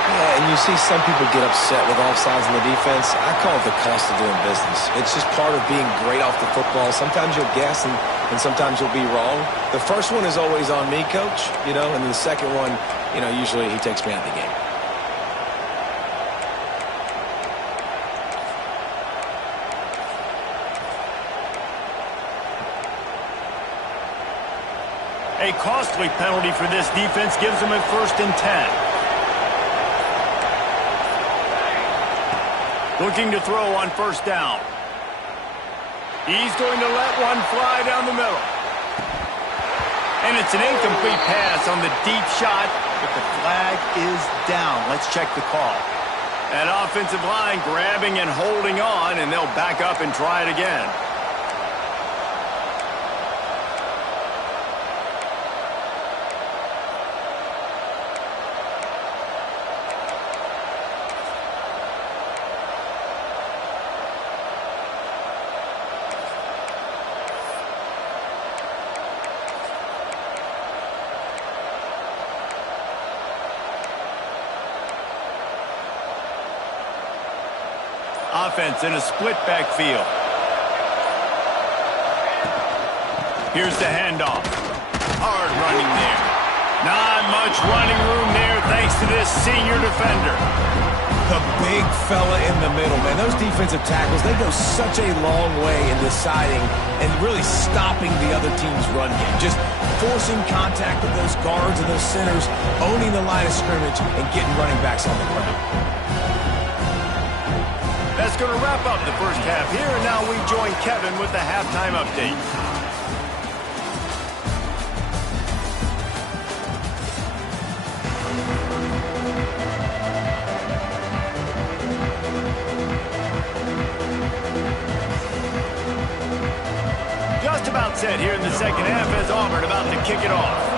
Yeah, and you see some people get upset with offsides in the defense. I call it the cost of doing business. It's just part of being great off the football. Sometimes you'll guess, and sometimes you'll be wrong. The first one is always on me, Coach, and then the second one, usually he takes me out of the game. A costly penalty for this defense gives them a 1st and 10. Looking to throw on 1st down. He's going to let one fly down the middle. And it's an incomplete pass on the deep shot, but the flag is down. Let's check the call. That offensive line grabbing and holding on, and they'll back up and try it again. Offense in a split backfield. Here's the handoff. Hard running there. Not much running room there thanks to this senior defender. The big fella in the middle, man. Those defensive tackles, they go such a long way in deciding and really stopping the other team's run game. Just forcing contact with those guards and those centers, owning the line of scrimmage, and getting running backs on the ground. That's going to wrap up the 1st half here, and now we join Kevin with the halftime update. Just about set here in the 2nd half as Auburn about to kick it off.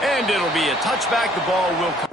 And it'll be a touchback. The ball will come.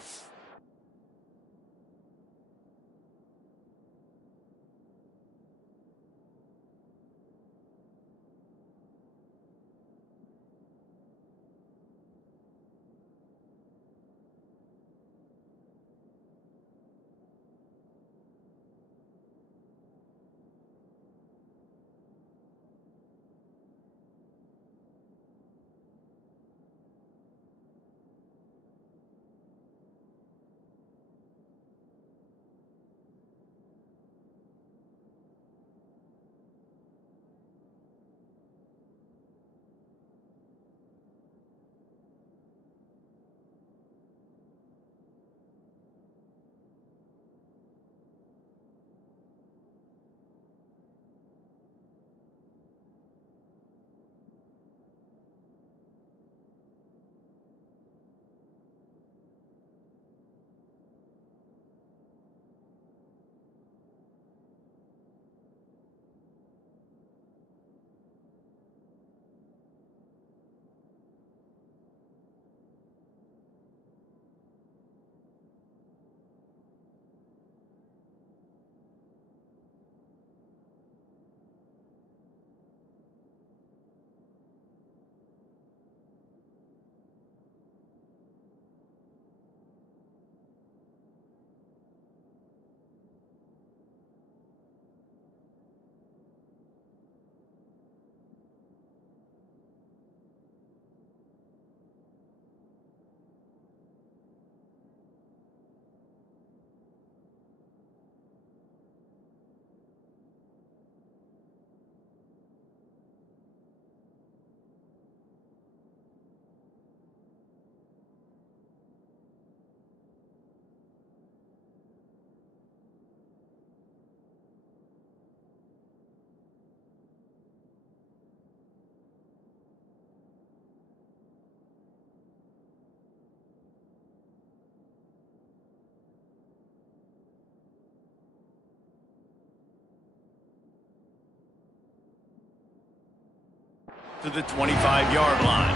To the 25-yard line.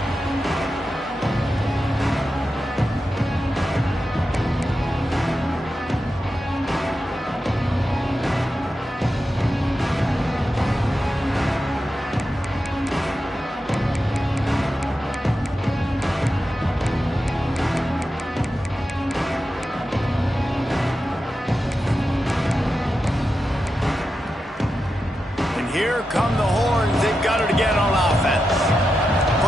And here come the horns. They've got it again on offense.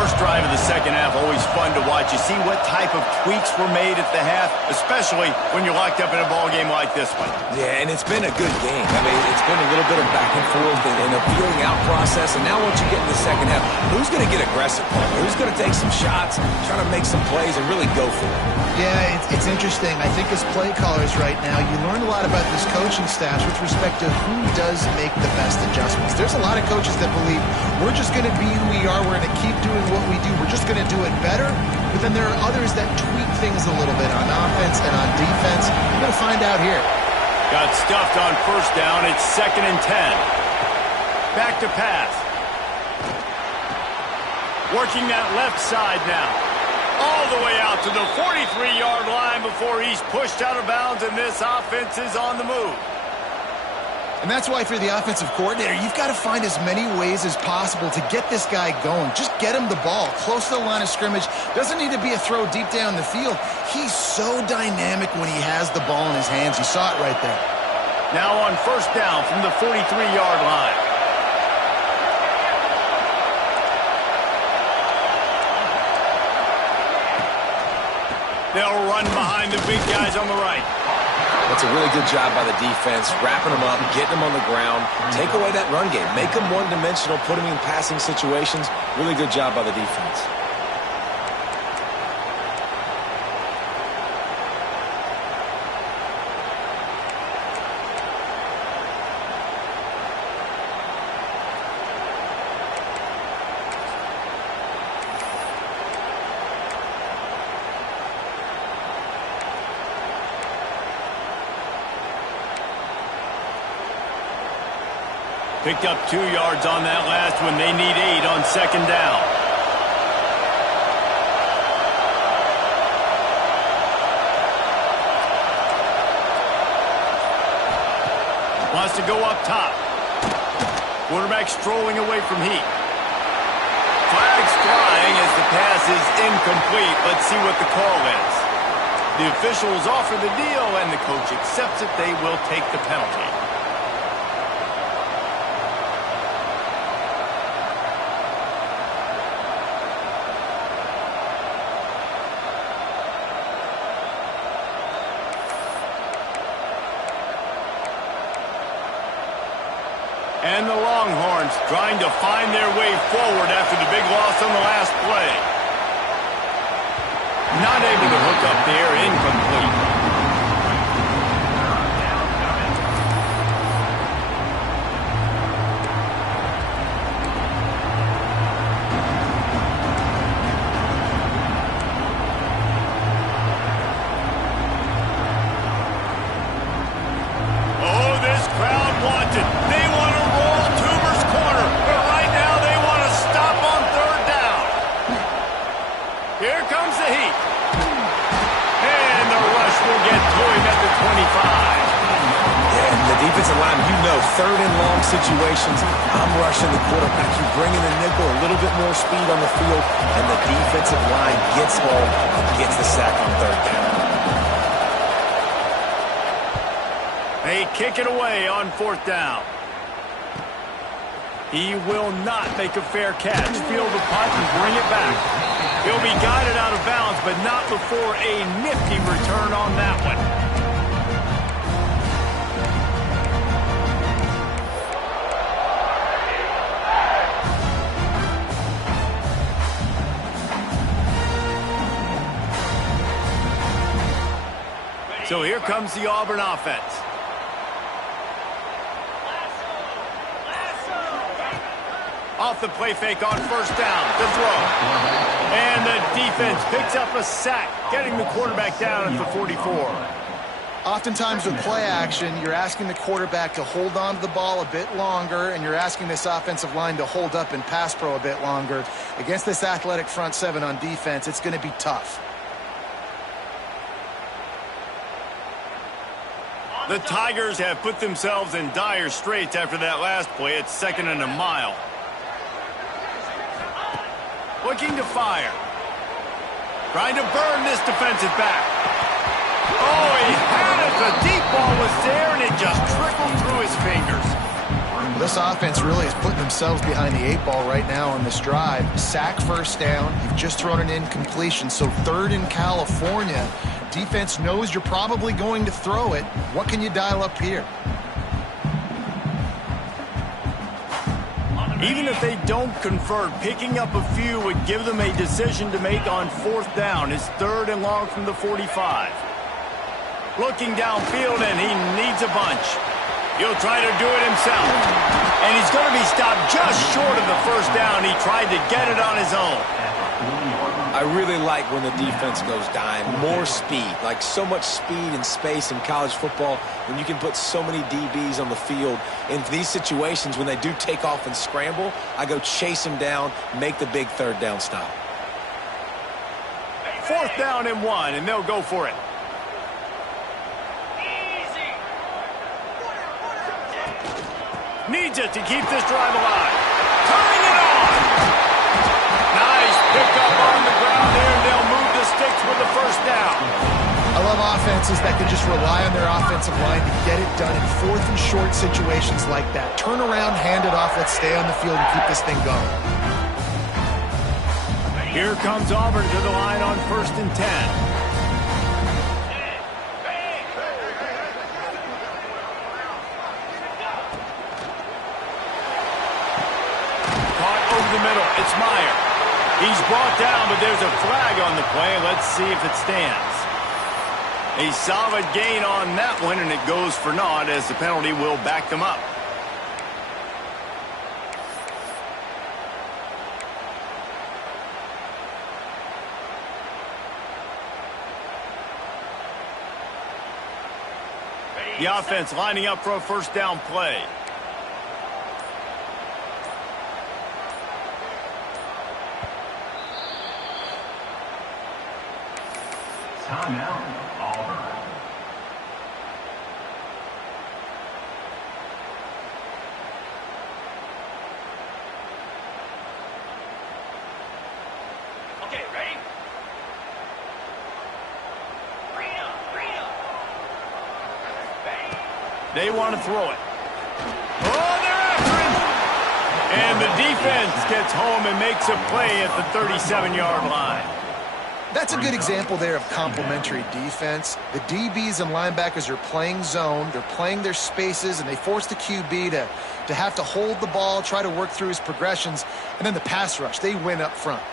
First drive of the second half, always fun to watch. You see what type of tweaks were made at the half, especially when you're locked up in a ball game like this one. Yeah, and it's been a good game. I mean, it's been a little bit of back and forth and a feeling out process. And now once you get in the second half, who's going to get aggressive? Who's going to take some shots, try to make some plays, and really go for it? Yeah, it's interesting. I think as play callers right now, you learn a lot about this coaching staff with respect to who does make the best adjustments. There's a lot of coaches that believe we're just going to be who we are. We're going to keep doing what we do. We're just going to do it better. But then there are others that tweak things a little bit on offense and on defense. We're going to find out here. Got stuffed on first down. It's 2nd and 10. Back to pass. Working that left side now. All the way out to the 43-yard line before he's pushed out of bounds, and this offense is on the move. And that's why, for the offensive coordinator, you've got to find as many ways as possible to get this guy going. Just get him the ball close to the line of scrimmage. Doesn't need to be a throw deep down the field. He's so dynamic when he has the ball in his hands. You saw it right there. Now on first down from the 43-yard line. They'll run behind the big guys on the right. That's a really good job by the defense, wrapping them up, getting them on the ground. Take away that run game. Make them one-dimensional, put them in passing situations. Really good job by the defense. Picked up 2 yards on that last one. They need 8 on second down. Wants to go up top. Quarterback strolling away from heat. Flags flying as the pass is incomplete. Let's see what the call is. The officials offer the deal, and the coach accepts it. They will take the penalty. And the Longhorns trying to find their way forward after the big loss on the last play. Not able to hook up there, incomplete. Oh, this crowd wants it. They want to roll Toomer's corner, but right now they want to stop on third down. Here comes the heat. And the rush will get to him at the 25. And the defensive line, you know, third and long situations, I'm rushing the quarterback. You bring in the nickel, a little bit more speed on the field, and the defensive line gets home and gets the sack on third down. They kick it away on fourth down. He will not make a fair catch. Field the punt and bring it back. He'll be guided out of bounds, but not before a nifty return on that one. So here comes the Auburn offense. Off the play fake on first down, the throw. And the defense picks up a sack, getting the quarterback down at the 44. Oftentimes with play action, you're asking the quarterback to hold on to the ball a bit longer, and you're asking this offensive line to hold up in pass pro a bit longer. Against this athletic front seven on defense, it's going to be tough. The Tigers have put themselves in dire straits after that last play. It's 2nd and a mile. Looking to fire. Trying to burn this defensive back. Oh, he had it. The deep ball was there, and it just trickled through his fingers. This offense really is putting themselves behind the 8 ball right now on this drive. Sack first down. You've just thrown an incompletion, so 3rd in California. Defense knows you're probably going to throw it. What can you dial up here? Even if they don't convert, picking up a few would give them a decision to make on 4th down. It's 3rd and long from the 45. Looking downfield, and he needs a bunch. He'll try to do it himself. And he's going to be stopped just short of the 1st down. He tried to get it on his own. I really like when the defense goes dime. More speed, like so much speed and space in college football when you can put so many DBs on the field. In these situations, when they do take off and scramble, I go chase them down, make the big 3rd down stop. 4th down and 1, and they'll go for it. Needs it to keep this drive alive. Turning it on. Nice pickup on the ground there, and they'll move the sticks with the 1st down. I love offenses that can just rely on their offensive line to get it done in 4th and short situations like that. Turn around, hand it off, let's stay on the field and keep this thing going. Here comes Auburn to the line on 1st and 10. The middle, it's Meyer. He's brought down, but there's a flag on the play. Let's see if it stands. A solid gain on that one, and it goes for naught as the penalty will back them up. The offense lining up for a 1st down play. Timeout, Auburn. Okay, ready? Bring it up, bring it up. They want to throw it. Oh, they're after him! And the defense gets home and makes a play at the 37-yard line. That's a good example there of complementary defense. The DBs and linebackers are playing zone, they're playing their spaces, and they force the QB to have to hold the ball, try to work through his progressions, and then the pass rush, they win up front.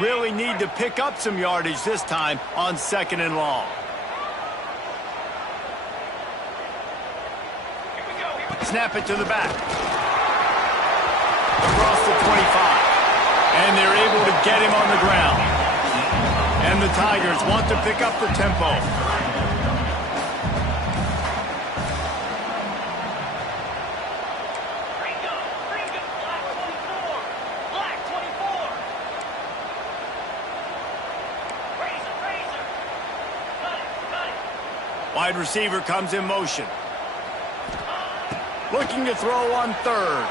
Really need to pick up some yardage this time on 2nd and long. Snap it to the back. Across the 25. And they're able to get him on the ground. And the Tigers want to pick up the tempo. Black 24. Black 24. Razor. Cut it. Wide receiver comes in motion. Looking to throw on 3rd.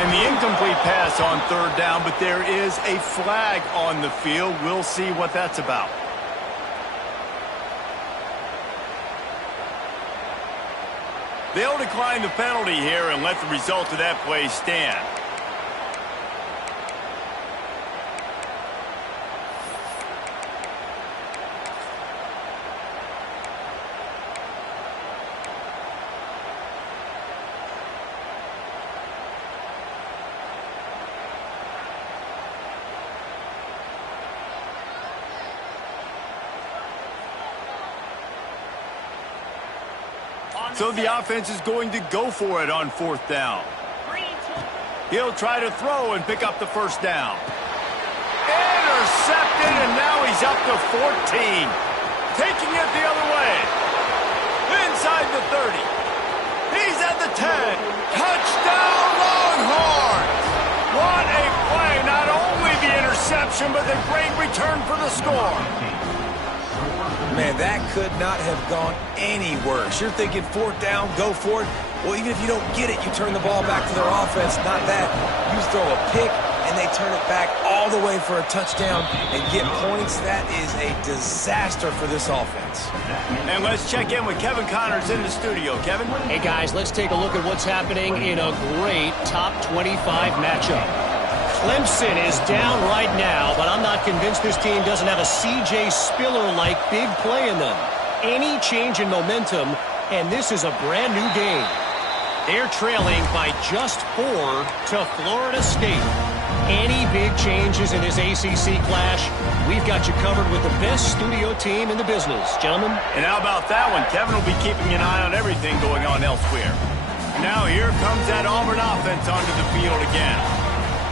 And the incomplete pass on 3rd down, but there is a flag on the field. We'll see what that's about. They'll decline the penalty here and let the result of that play stand. So the offense is going to go for it on 4th down. He'll try to throw and pick up the 1st down. Intercepted, and now he's up to 14. Taking it the other way. Inside the 30. He's at the 10. Touchdown, Longhorns! What a play. Not only the interception, but the great return for the score. Man, that could not have gone any worse. You're thinking 4th down, go for it. Well, even if you don't get it, you turn the ball back to their offense. Not that. You throw a pick, and they turn it back all the way for a touchdown and get points. That is a disaster for this offense. And let's check in with Kevin Connors in the studio. Kevin? Hey, guys, let's take a look at what's happening in a great top 25 matchup. Clemson is down right now, but I'm not convinced this team doesn't have a C.J. Spiller-like big play in them. Any change in momentum, and this is a brand-new game. They're trailing by just 4 to Florida State. Any big changes in this ACC clash, we've got you covered with the best studio team in the business, gentlemen. And how about that one? Kevin will be keeping an eye on everything going on elsewhere. Now here comes that Auburn offense onto the field again.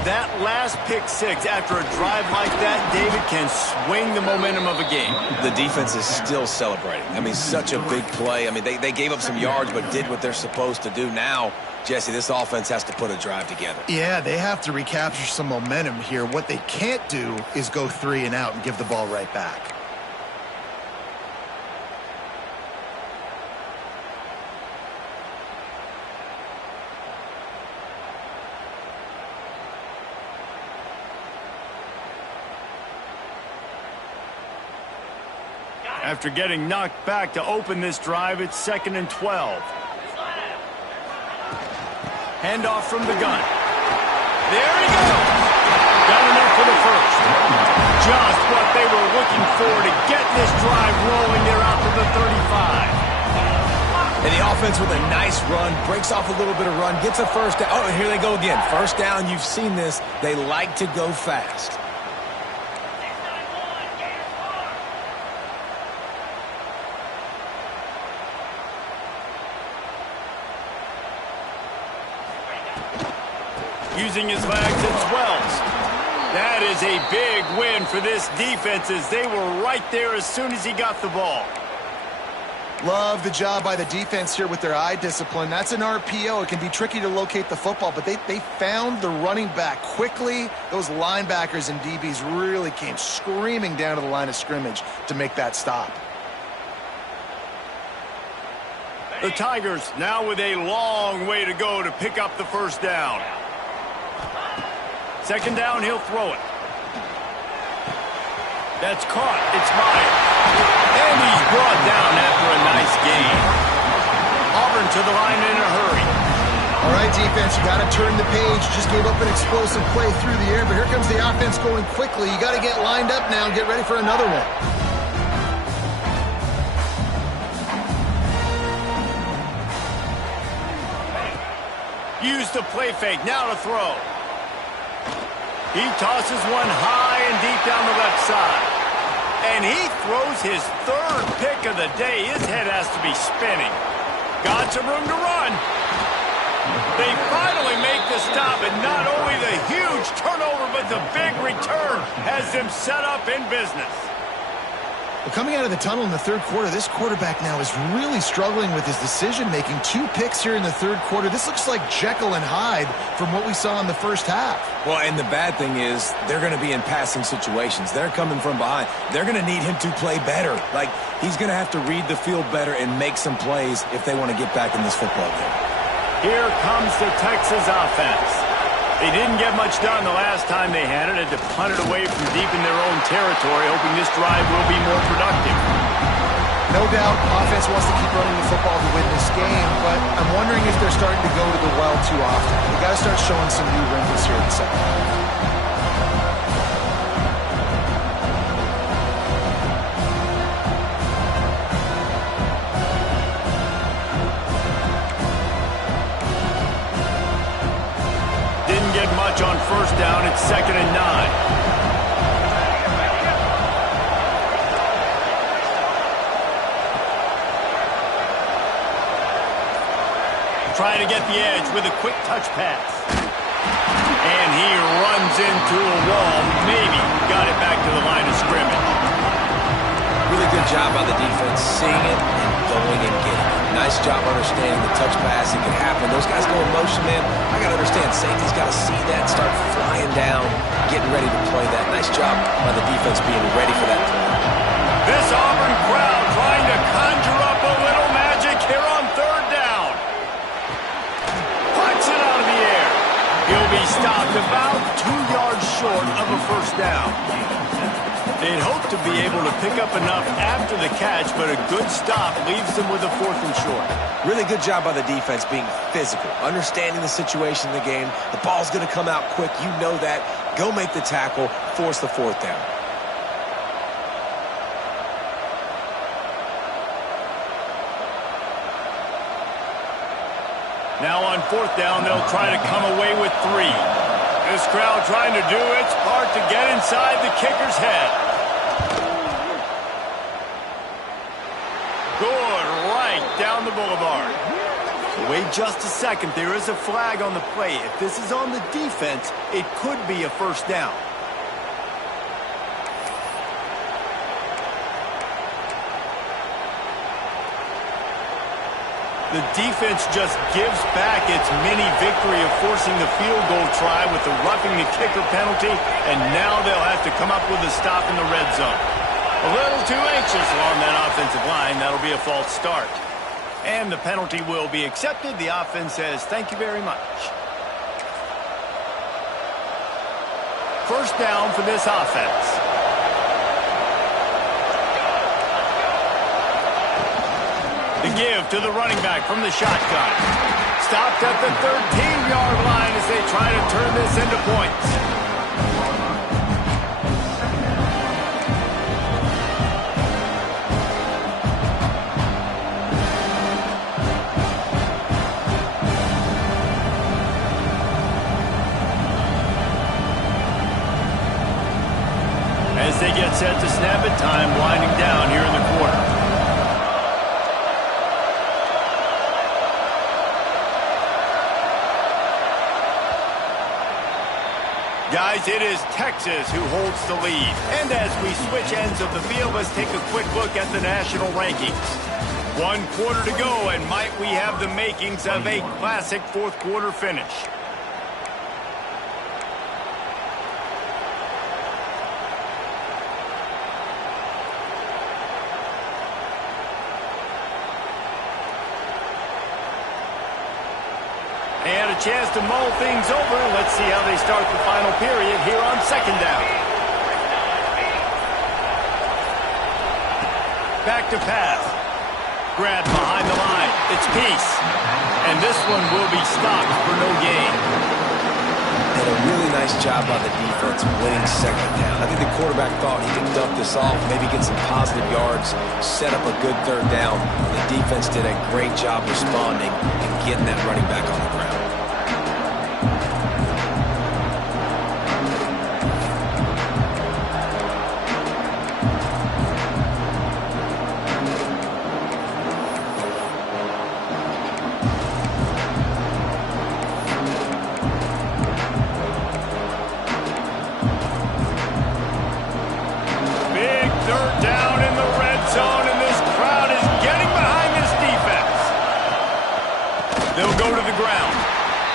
That last pick six after a drive like that, David, can swing the momentum of a game. The defense is still celebrating. I mean, such a big play. I mean, they gave up some yards but did what they're supposed to do. Now, Jesse, this offense has to put a drive together. Yeah, they have to recapture some momentum here. What they can't do is go 3 and out and give the ball right back. After getting knocked back to open this drive, it's 2nd and 12. Handoff from the gun. There he goes. Got enough for the first. Just what they were looking for to get this drive rolling. They're out to the 35. And the offense with a nice run, breaks off a little bit of run, gets a first down. Oh, here they go again. First down, you've seen this. They like to go fast. Using his legs at 12. That is a big win for this defense as they were right there as soon as he got the ball. Love the job by the defense here with their eye discipline. That's an RPO. It can be tricky to locate the football, but they found the running back quickly. Those linebackers and DBs really came screaming down to the line of scrimmage to make that stop. The Tigers now with a long way to go to pick up the first down. 2nd down, he'll throw it. That's caught. It's Meyer. And he's brought down after a nice gain. Auburn to the line in a hurry. All right, defense, you got to turn the page. Just gave up an explosive play through the air, but here comes the offense going quickly. You got to get lined up now and get ready for another one. Use the play fake. Now to throw. He tosses one high and deep down the left side. And he throws his 3rd pick of the day. His head has to be spinning. Got some room to run. They finally make the stop, and not only the huge turnover, but the big return has them set up in business. Well, coming out of the tunnel in the 3rd quarter, this quarterback now is really struggling with his decision-making. 2 picks here in the 3rd quarter. This looks like Jekyll and Hyde from what we saw in the first half. Well, and the bad thing is they're going to be in passing situations. They're coming from behind. They're going to need him to play better. Like, he's going to have to read the field better and make some plays if they want to get back in this football game. Here comes the Texas offense. They didn't get much done the last time they had it. Had to punt it away from deep in their own territory, hoping this drive will be more productive. No doubt, offense wants to keep running the football to win this game, but I'm wondering if they're starting to go to the well too often. They got to start showing some new wrinkles here in the 2nd half. On 1st down, it's 2nd and 9. Trying to get the edge with a quick touch pass. And he runs into a wall. Maybe got it back to the line of scrimmage. Really good job by the defense, seeing it and going and getting it. Nice job understanding the touch pass. It can happen. Those guys go in motion, man. I got to understand, safety's got to see that, start flying down, getting ready to play that. Nice job by the defense being ready for that play. This Auburn crowd trying to conjure up a little magic here on 3rd down. Puts it out of the air. He'll be stopped about 2 yards short of a first down. They'd hope to be able to pick up enough after the catch, but a good stop leaves them with a 4th and short. Really good job by the defense being physical, understanding the situation in the game. The ball's going to come out quick. You know that. Go make the tackle, force the 4th down. Now on 4th down, they'll try to come away with 3. This crowd trying to do its part to get inside the kicker's head. Good, right down the boulevard. Wait just a second. There is a flag on the play. If this is on the defense, it could be a first down. The defense just gives back its mini victory of forcing the field goal try with the roughing the kicker penalty, and now they'll have to come up with a stop in the red zone. A little too anxious along that offensive line. That'll be a false start. And the penalty will be accepted. The offense says thank you very much. First down for this offense. The give to the running back from the shotgun. Stopped at the 13-yard line as they try to turn this into points. As they get set to snap it, time winding down here in the quarter. Guys, it is Texas who holds the lead. And as we switch ends of the field, let's take a quick look at the national rankings. 1 quarter to go, and might we have the makings of a classic 4th quarter finish. And a chance to mull things over. Let's see how they start the final period here on 2nd down. Back to pass. Grab behind the line. It's Peace. And this one will be stopped for no gain. And a really nice job by the defense winning 2nd down. I think the quarterback thought he could dump this off, maybe get some positive yards, set up a good 3rd down. The defense did a great job responding and getting that running back on the ground.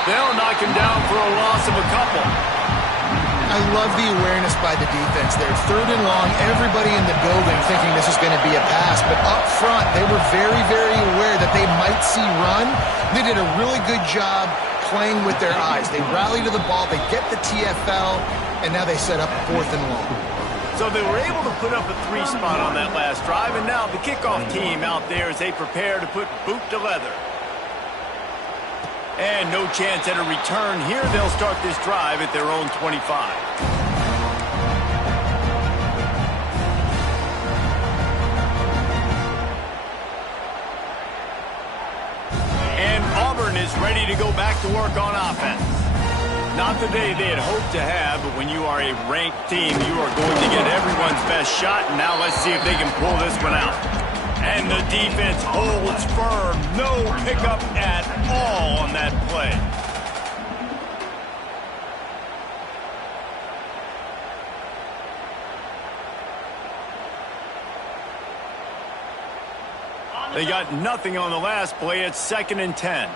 They'll knock him down for a loss of a couple. I love the awareness by the defense there. 3rd and long, everybody in the building thinking this is going to be a pass. But up front, they were very, very aware that they might see run. They did a really good job playing with their eyes. They rally to the ball, they get the TFL, and now they set up 4th and long. So they were able to put up a 3 spot on that last drive, and now the kickoff team out there as they prepare to put boot to leather. And no chance at a return here. They'll start this drive at their own 25. And Auburn is ready to go back to work on offense. Not the day they had hoped to have, but when you are a ranked team, you are going to get everyone's best shot. And now let's see if they can pull this one out. And the defense holds firm. No pickup at all on that play. They got nothing on the last play. It's 2nd and 10.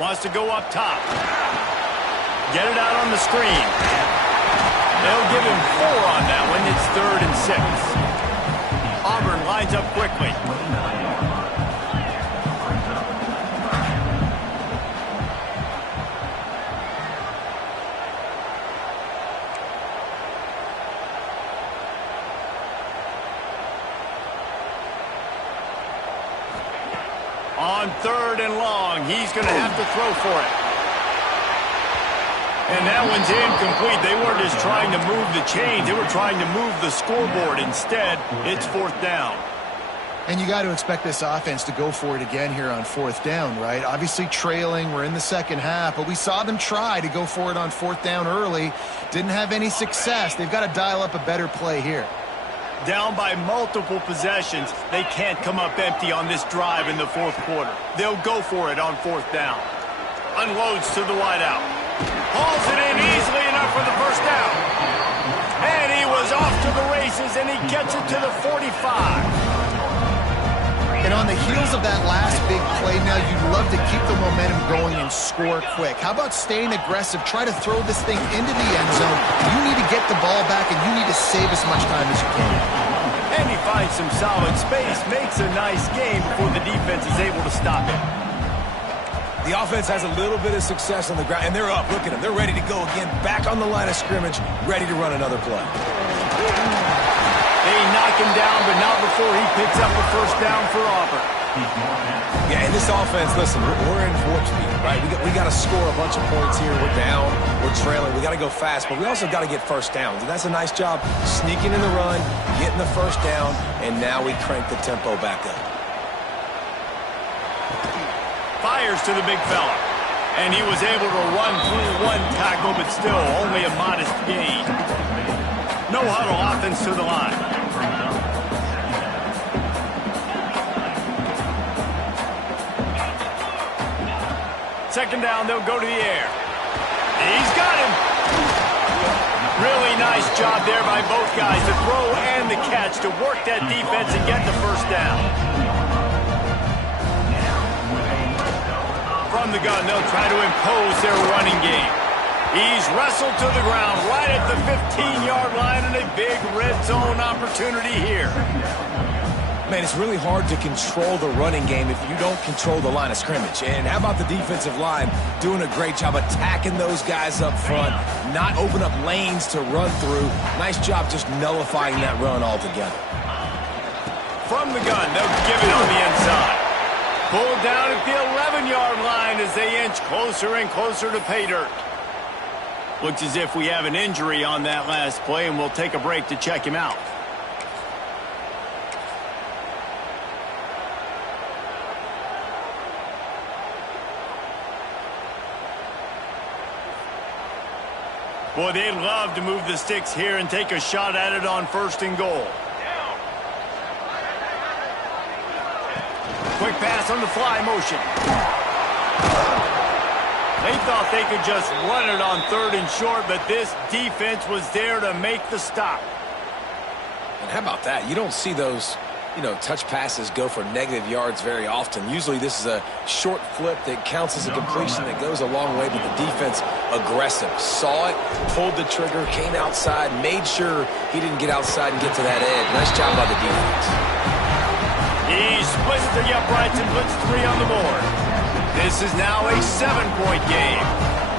Wants to go up top. Get it out on the screen. They'll give him 4 on that one. It's 3rd and 6. Auburn lines up quickly. On 3rd and long, he's going to have to throw for it. And that one's incomplete. They weren't just trying to move the chains. They were trying to move the scoreboard. Instead, it's 4th down. And you got to expect this offense to go for it again here on 4th down, right? Obviously trailing. We're in the second half, but we saw them try to go for it on 4th down early. Didn't have any success. They've got to dial up a better play here. Down by multiple possessions. They can't come up empty on this drive in the 4th quarter. They'll go for it on 4th down. Unloads to the wideout. Hauls it in easily enough for the 1st down. And he was off to the races, and he gets it to the 45. And on the heels of that last big play now, you'd love to keep the momentum going and score quick. How about staying aggressive? Try to throw this thing into the end zone. You need to get the ball back, and you need to save as much time as you can. And he finds some solid space, makes a nice game before the defense is able to stop it. The offense has a little bit of success on the ground, and they're up. Look at them. They're ready to go again, back on the line of scrimmage, ready to run another play. They knock him down, but not before he picks up a 1st down for Auburn. Yeah, and this offense, listen, we're in warp speed, right? We got to score a bunch of points here. We're down, we're trailing. We got to go fast, but we also got to get 1st downs. And that's a nice job sneaking in the run, getting the 1st down, and now we crank the tempo back up. Fires to the big fella. And he was able to run through one tackle, but still only a modest gain. No huddle offense to the line. 2nd down, they'll go to the air. He's got him. Really nice job there by both guys, the throw and the catch, to work that defense and get the 1st down. From the gun, they'll try to impose their running game. He's wrestled to the ground right at the 15-yard line, and a big red zone opportunity here. Man, it's really hard to control the running game if you don't control the line of scrimmage. And how about the defensive line doing a great job attacking those guys up front, not open up lanes to run through. Nice job just nullifying that run altogether. From the gun, they'll give it on the inside. Pulled down at the 11-yard line as they inch closer and closer to pay dirt. Looks as if we have an injury on that last play, and we'll take a break to check him out. Boy, they'd love to move the sticks here and take a shot at it on 1st and goal. Quick pass on the fly motion. They thought they could just run it on 3rd and short, but this defense was there to make the stop. And how about that? You don't see those, touch passes go for negative yards very often. Usually this is a short flip that counts as a completion that goes a long way, but the defense aggressive. Saw it, pulled the trigger, came outside, made sure he didn't get outside and get to that edge. Nice job by the defense. He splits the uprights and puts 3 on the board. This is now a 7-point game.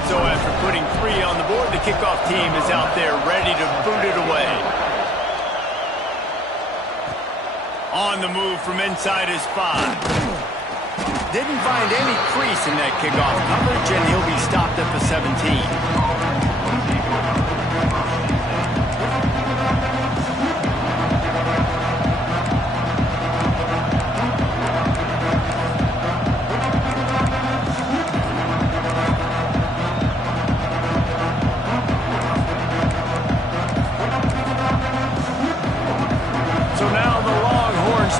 So after putting 3 on the board, the kickoff team is out there ready to boot it away. On the move from inside his 5. Didn't find any crease in that kickoff coverage, and he'll be stopped at the 17.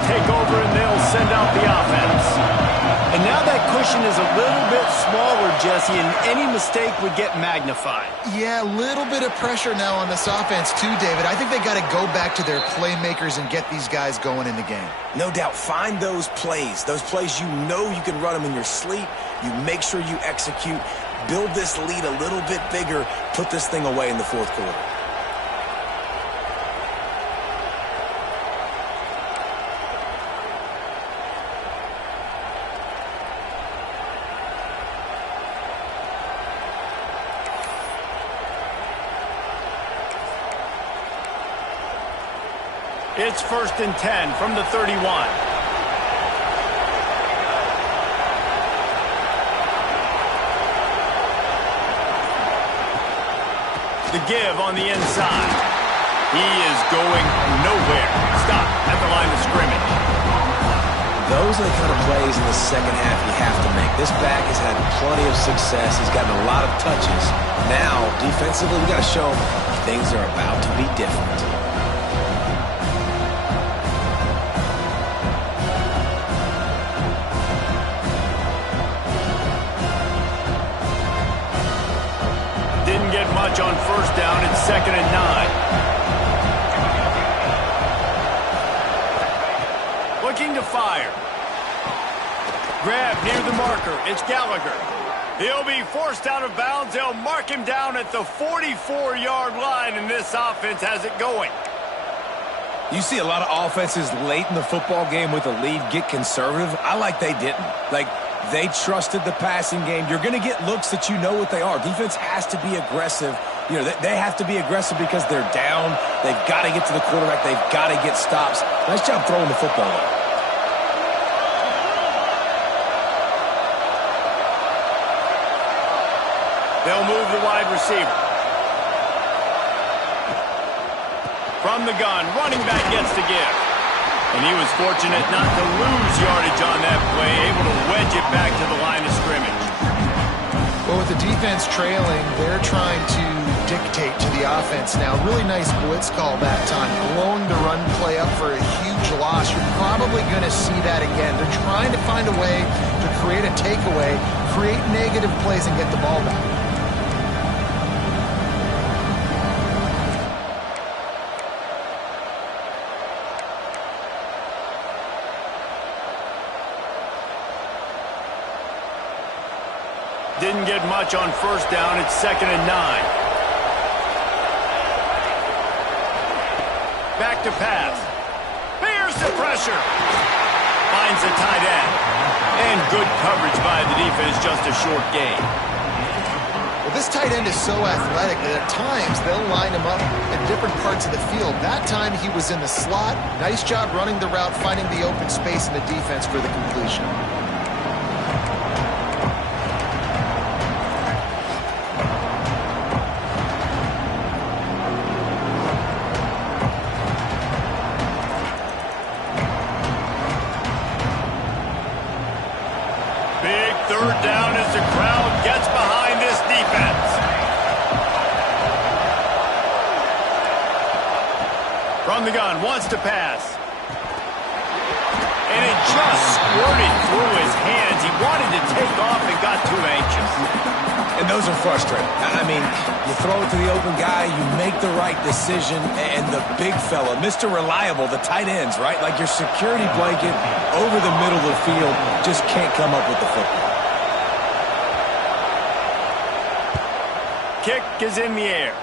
Take over and they'll send out the offense. And now that cushion is a little bit smaller, Jesse, and any mistake would get magnified. Yeah, a little bit of pressure now on this offense too, David. I think they got to go back to their playmakers and get these guys going in the game. No doubt. Find those plays you know you can run them in your sleep. You make sure you execute. Build this lead a little bit bigger. Put this thing away in the 4th quarter. It's 1st and 10 from the 31. The give on the inside. He is going nowhere. Stop at the line of scrimmage. Those are the kind of plays in the second half you have to make. This back has had plenty of success. He's gotten a lot of touches. Now, defensively, we got to show him things are about to be different. Didn't get much on first down. It's 2nd and 9. Looking to fire. Grab near the marker. It's Gallagher. He'll be forced out of bounds. They'll mark him down at the 44-yard line, and this offense has it going. You see a lot of offenses late in the football game with a lead get conservative. I like they didn't. Like, they trusted the passing game. You're going to get looks that you know what they are. Defense has to be aggressive. You know, they have to be aggressive because they're down. They've got to get to the quarterback. They've got to get stops. Nice job throwing the football away. They'll move the wide receiver. From the gun, running back gets the give. And he was fortunate not to lose yardage on that play, able to wedge it back to the line of scrimmage. Well, with the defense trailing, they're trying to dictate to the offense now. Really nice blitz call that time, blowing the run play up for a huge loss. You're probably going to see that again. They're trying to find a way to create a takeaway, create negative plays, and get the ball back. Didn't get much on first down. It's 2nd and 9. Back to pass. Here's the pressure. Finds the tight end. And good coverage by the defense, just a short gain. Well, this tight end is so athletic that at times they'll line him up in different parts of the field. That time he was in the slot. Nice job running the route, finding the open space in the defense for the completion. Third down as the crowd gets behind this defense. From the gun, wants to pass. And it just squirted through his hands. He wanted to take off and got too anxious. And those are frustrating. I mean, you throw it to the open guy, you make the right decision, and the big fella, Mr. Reliable, the tight ends, right? Like your security blanket over the middle of the field, just can't come up with the football. Kick is in the air.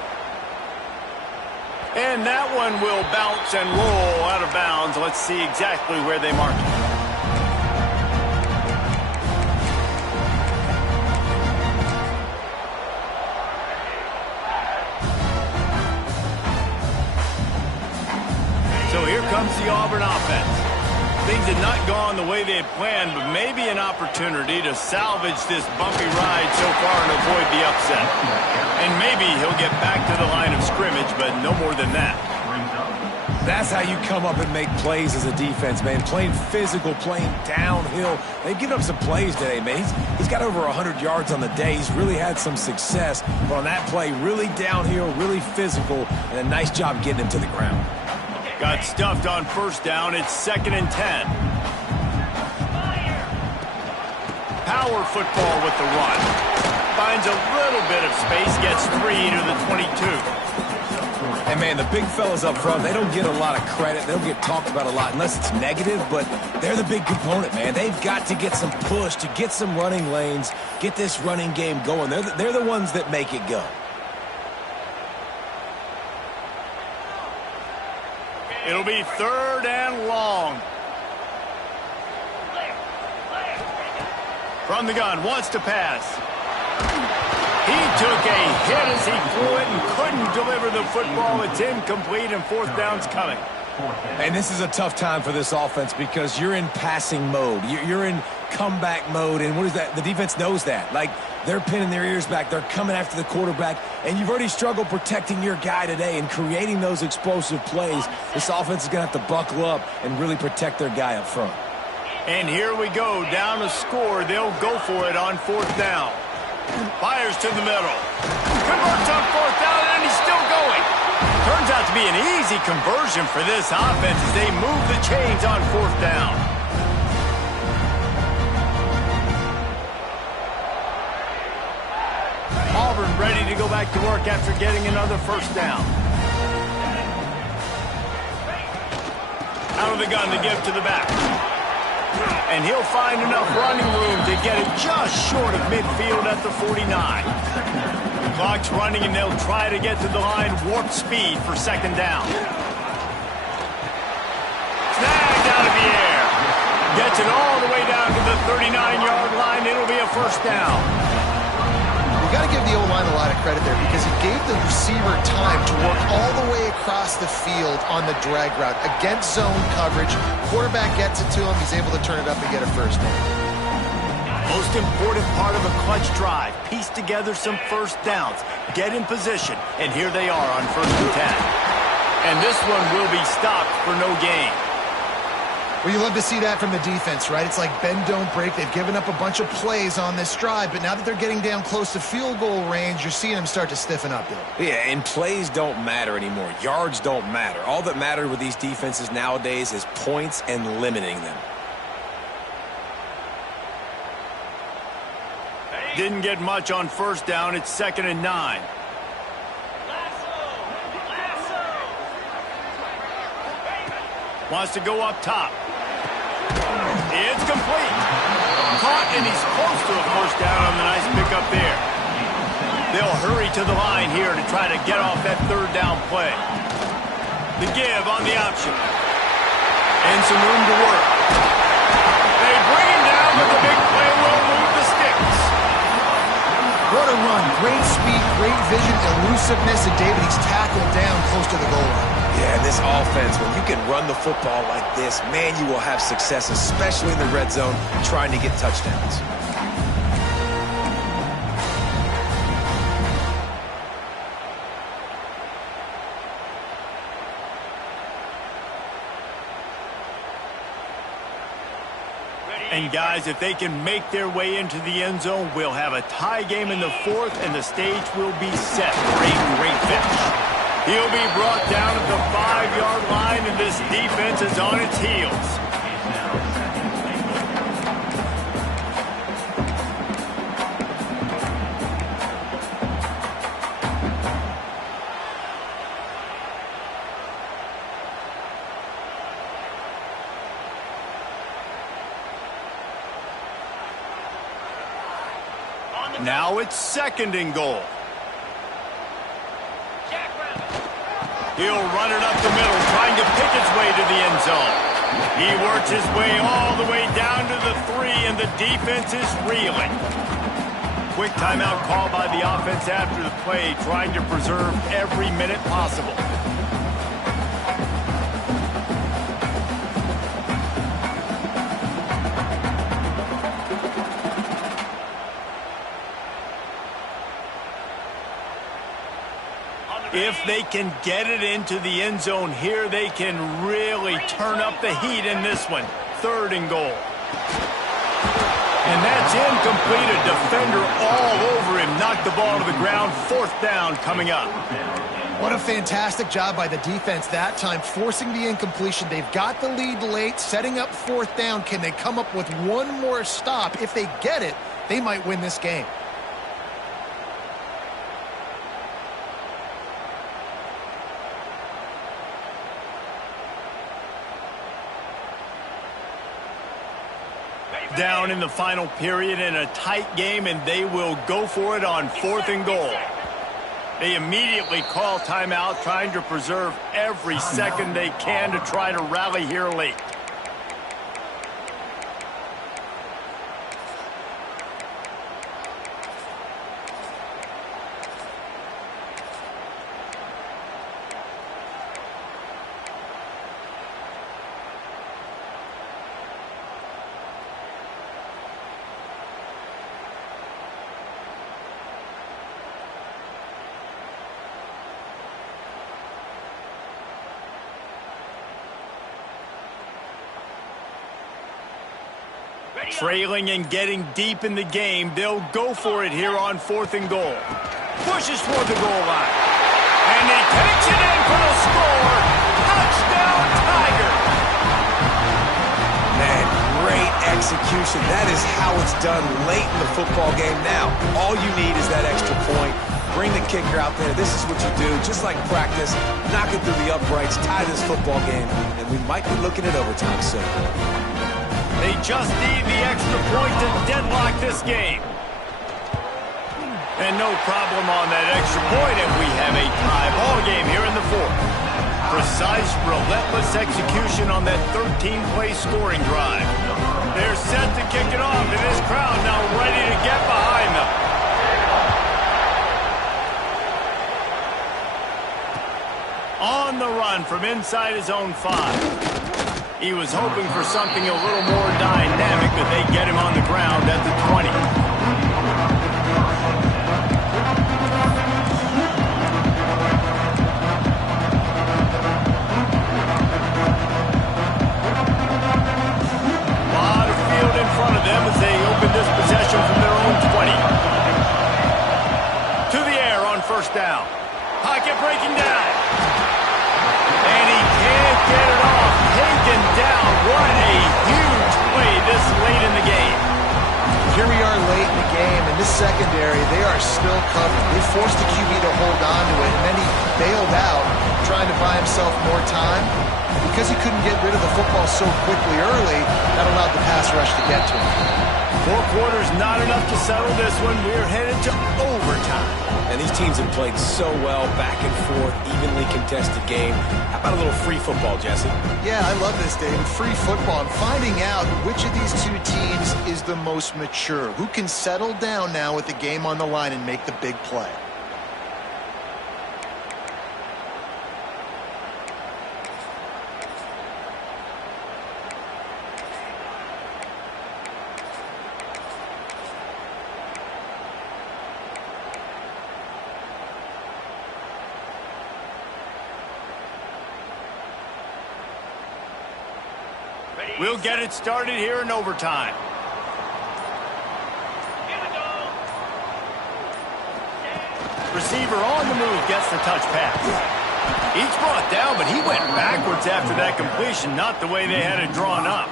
And that one will bounce and roll out of bounds. Let's see exactly where they mark it. So here comes the Auburn offense. Things had not gone the way they had planned, but maybe an opportunity to salvage this bumpy ride so far and avoid the upset. And maybe he'll get back to the line of scrimmage, but no more than that. That's how you come up and make plays as a defense, man. Playing physical, playing downhill. They've given up some plays today, man. He's got over 100 yards on the day. He's really had some success. But on that play, really downhill, really physical, and a nice job getting him to the ground. Got stuffed on first down. It's 2nd and 10. Power football with the run. Finds a little bit of space, gets 3 to the 22. And, man, the big fellas up front, they don't get a lot of credit. They don't get talked about a lot unless it's negative, but they're the big component, man. They've got to get some push, to get some running lanes, get this running game going. They're the ones that make it go. It'll be 3rd and long. From the gun, wants to pass. He took a hit as he threw it and couldn't deliver the football. It's incomplete, and 4th down's coming. And this is a tough time for this offense because you're in passing mode. You're in comeback mode, and what is that? The defense knows that. Like, They're pinning their ears back. They're coming after the quarterback. And you've already struggled protecting your guy today and creating those explosive plays. This offense is going to have to buckle up and really protect their guy up front. And here we go, down a score. They'll go for it on 4th down. Fires to the middle. Converts on 4th down, and he's still going. Turns out to be an easy conversion for this offense as they move the chains on 4th down. Auburn ready to go back to work after getting another 1st down. Out of the gun to give to the back. And he'll find enough running room to get it just short of midfield at the 49. The clock's running, and they'll try to get to the line warp speed for 2nd down. Snagged out of the air. Gets it all the way down to the 39-yard line. It'll be a 1st down. You got to give the O-line a lot of credit there because he gave the receiver time to work all the way across the field on the drag route against zone coverage. Quarterback gets it to him. He's able to turn it up and get a 1st down. Most important part of a clutch drive. Piece together some 1st downs. Get in position. And here they are on 1st and 10. And this one will be stopped for no gain. Well, you love to see that from the defense, right? It's like bend, don't break. They've given up a bunch of plays on this drive, but now that they're getting down close to field goal range, you're seeing them start to stiffen up, Bill. Yeah, and plays don't matter anymore. Yards don't matter. All that matters with these defenses nowadays is points and limiting them. Didn't get much on 1st down. It's 2nd and 9. Wants to go up top. It's complete. Caught, and he's close to a 1st down on the nice pickup there. They'll hurry to the line here to try to get off that 3rd down play. The give on the option. And some room to work. They bring him down, but the big play will move the sticks. What a run. Great speed, great vision, elusiveness, and David, he's tackled down close to the goal line. Yeah, this offense, when you can run the football like this, man, you will have success, especially in the red zone, trying to get touchdowns. And guys, if they can make their way into the end zone, we'll have a tie game in the 4th, and the stage will be set for a great finish. He'll be brought down at the 5-yard line, and this defense is on its heels. Now it's 2nd and goal. He'll run it up the middle, trying to pick his way to the end zone. He works his way all the way down to the 3, and the defense is reeling. Quick timeout call by the offense after the play, trying to preserve every minute possible. If they can get it into the end zone here, they can really turn up the heat in this one. 3rd and goal. And that's incomplete. A defender all over him. Knocked the ball to the ground. 4th down coming up. What a fantastic job by the defense that time, forcing the incompletion. They've got the lead late, setting up 4th down. Can they come up with one more stop? If they get it, they might win this game. Down in the final period in a tight game, and they will go for it on 4th and goal. They immediately call timeout, trying to preserve every second they can to try to rally here late. Trailing and getting deep in the game, they'll go for it here on 4th and goal. Pushes toward the goal line. And he takes it in for the score. Touchdown, Tigers! Man, great execution. That is how it's done late in the football game. Now, all you need is that extra point. Bring the kicker out there. This is what you do. Just like practice, knock it through the uprights, tie this football game, and we might be looking at overtime soon. They just need the extra point to deadlock this game. And no problem on that extra point, and we have a tie ball game here in the 4th. Precise, relentless execution on that 13-play scoring drive. They're set to kick it off, and this crowd now ready to get behind them. On the run from inside his own 5. He was hoping for something a little more dynamic, but they get him on the ground at the 20. Lot of field in front of them as they open this possession from their own 20. To the air on 1st down. Pocket breaking down. And he can't get it off. Taken down. What a huge play this late in the game. Here we are late in the game, and this secondary, they are still covered. They forced the QB to hold on to it, and then he bailed out, trying to buy himself more time. Because he couldn't get rid of the football so quickly early, that allowed the pass rush to get to him. 4 quarters not enough to settle this one. We're headed to overtime. And these teams have played so well, back and forth, evenly contested game. How about a little free football, Jesse? Yeah, I love this, Dave. Free football. I'm finding out which of these two teams is the most mature. Who can settle down now with the game on the line and make the big play. We'll get it started here in overtime. Here we go. Receiver on the move gets the touch pass. Each brought down, but he went backwards after that completion, not the way they had it drawn up.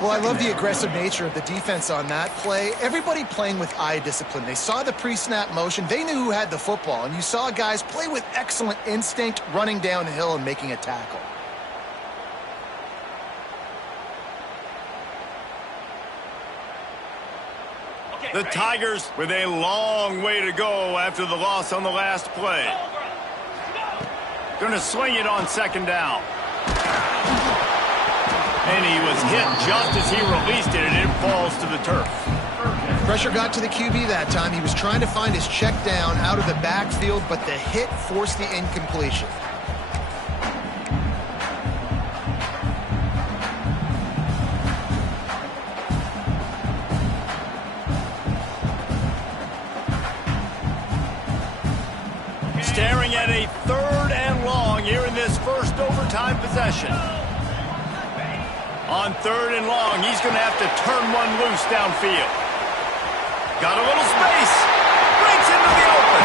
Well, I love the aggressive nature of the defense on that play. Everybody playing with eye discipline. They saw the pre-snap motion. They knew who had the football, and you saw guys play with excellent instinct, running downhill and making a tackle. The Tigers with a long way to go after the loss on the last play. Gonna swing it on 2nd down. And he was hit just as he released it, and it falls to the turf. Pressure got to the QB that time. He was trying to find his check down out of the backfield, but the hit forced the incompletion. Staring at a 3rd and long here in this first overtime possession. On 3rd and long, he's going to have to turn one loose downfield. Got a little space. Breaks into the open.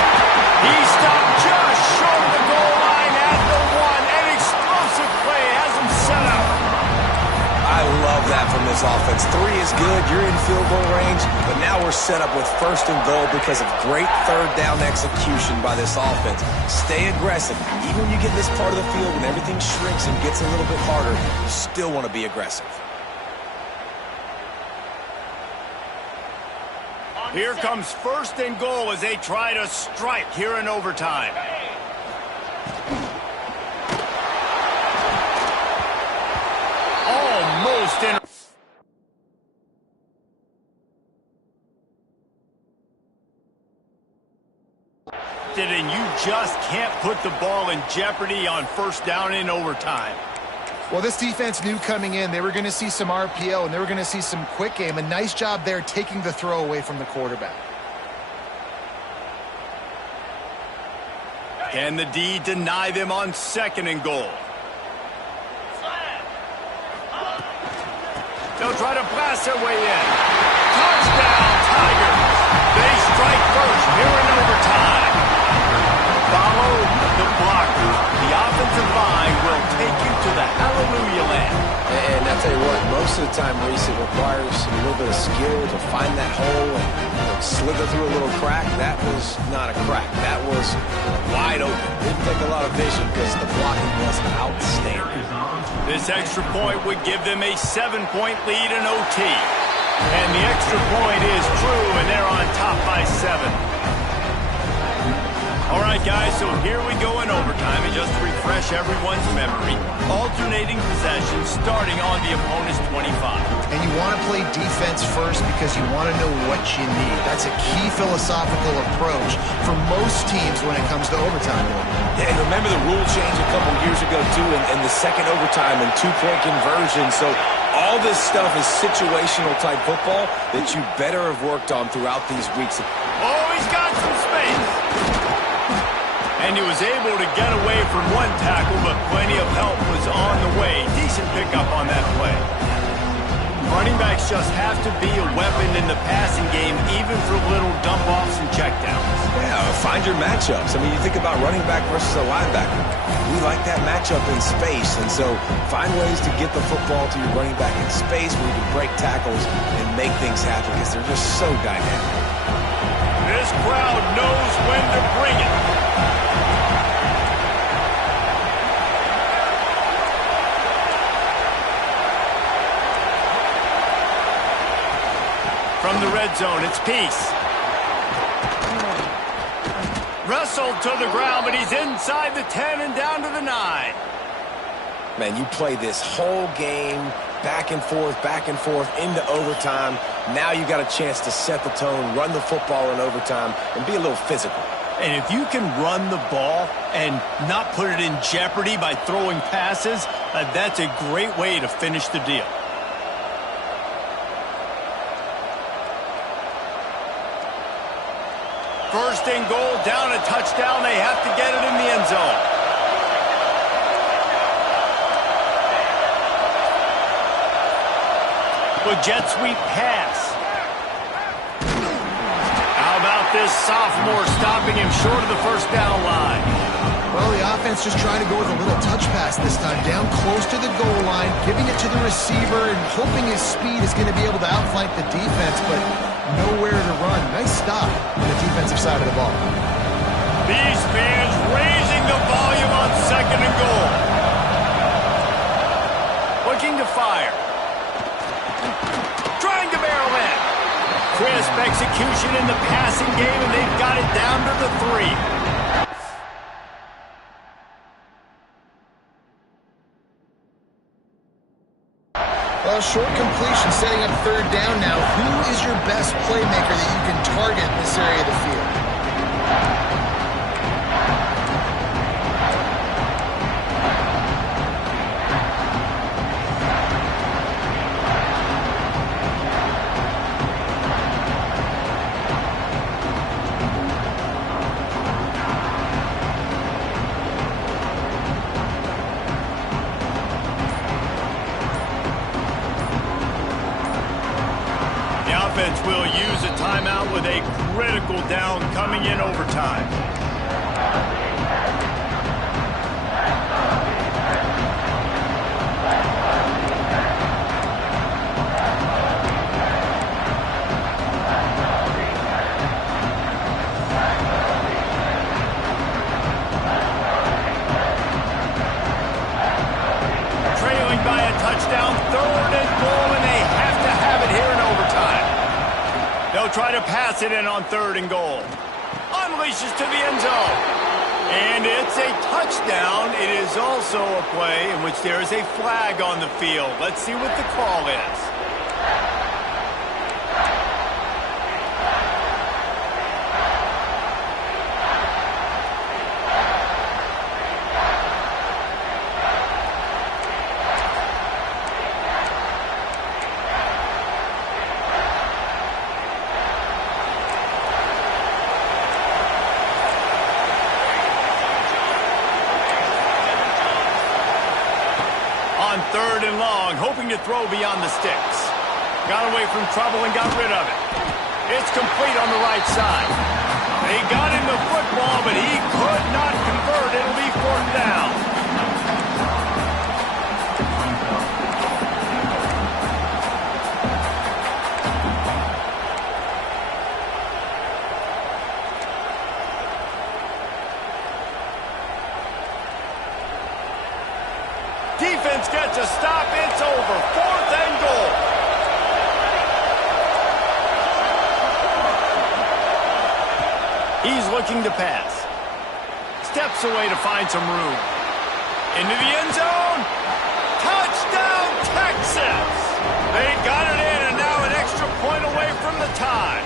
He stopped just short of the goal line at the 1. An explosive play has him set up. I love that from this offense. 3 is good. You're in field goal range, but now we're set up with 1st and goal because of great 3rd down execution by this offense. Stay aggressive. Even when you get this part of the field and everything shrinks and gets a little bit harder, you still want to be aggressive. Here comes 1st and goal as they try to strike here in overtime. Almost in. And you just can't put the ball in jeopardy on 1st down in overtime. Well, this defense knew coming in they were going to see some RPO and they were going to see some quick game. A nice job there taking the throw away from the quarterback. Can the D deny them on 2nd and goal? They'll try to blast their way in. Touchdown, Tigers. They strike first here in overtime. Follow the blocker. The offensive line will take you to the hallelujah land. And I tell you what, most of the time, Reese, it requires a little bit of skill to find that hole and slither through a little crack. That was not a crack. That was wide open. Didn't take a lot of vision because the blocking was outstanding. This extra point would give them a 7-point lead in OT. And the extra point is true, and they're on top by 7. All right, guys, so here we go in overtime, and just to refresh everyone's memory, alternating possession starting on the opponent's 25. And you want to play defense first because you want to know what you need. That's a key philosophical approach for most teams when it comes to overtime. Yeah, and remember the rule change a couple years ago, too, and the second overtime and two-point conversion. So all this stuff is situational type football that you better have worked on throughout these weeks. Oh, he's got some space. And he was able to get away from one tackle, but plenty of help was on the way. Decent pickup on that play. Running backs just have to be a weapon in the passing game, even for little dump-offs and checkdowns. Yeah, find your matchups. I mean, you think about running back versus a linebacker. We like that matchup in space, and so find ways to get the football to your running back in space where you can break tackles and make things happen because they're just so dynamic. This crowd knows when to bring it. From the red zone, it's Peace. Wrestled to the ground, but he's inside the 10 and down to the 9. Man, you play this whole game back and forth into overtime. Now you got a chance to set the tone, run the football in overtime, and be a little physical. And if you can run the ball and not put it in jeopardy by throwing passes, that's a great way to finish the deal. First and goal, down a touchdown. They have to get it in the end zone. With jet sweep pass. How about this sophomore stopping him short of the first down line? Well, the offense just trying to go with a little touch pass this time. Down close to the goal line, giving it to the receiver and hoping his speed is going to be able to outflank the defense, but nowhere to run. Nice stop on the defensive side of the ball. These fans raising the volume on second and goal. Looking to fire. Trying to barrel in. Crisp execution in the passing game, and they've got it down to the 3. Well, short completion setting up third down now. Who is your best playmaker that you can target in this area of the field? Will use a timeout with a critical down coming in overtime. Trailing by a touchdown, third and goal, and they have to have it here in overtime. They'll try to pass it in on third and goal. Unleashes to the end zone. And it's a touchdown. It is also a play in which there is a flag on the field. Let's see what the call is. on 3rd and long, hoping to throw beyond the sticks. Got away from trouble and got rid of it. It's complete on the right side. They got him the football, but he could not convert. It'll be 4th down. Defense gets a stop. It's over. 4th and goal. He's looking to pass. Steps away to find some room. Into the end zone. Touchdown, Texas! They got it in, and now an extra point away from the tie.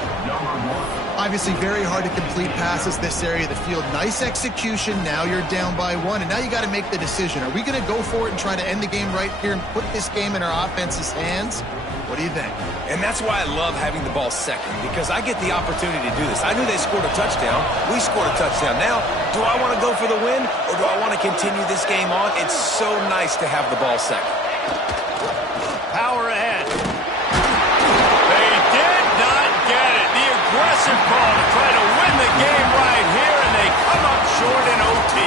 Obviously very hard to complete passes this area of the field. Nice execution. Now you're down by 1, and now you got to make the decision. Are we going to go for it and try to end the game right here and put this game in our offense's hands? What do you think? And that's why I love having the ball second, because I get the opportunity to do this. I knew they scored a touchdown. We scored a touchdown. Now, do I want to go for the win, or do I want to continue this game on? It's so nice to have the ball second. Power ahead. They did not get it. The aggressive call to try to win the game right here, and they come up short in OT.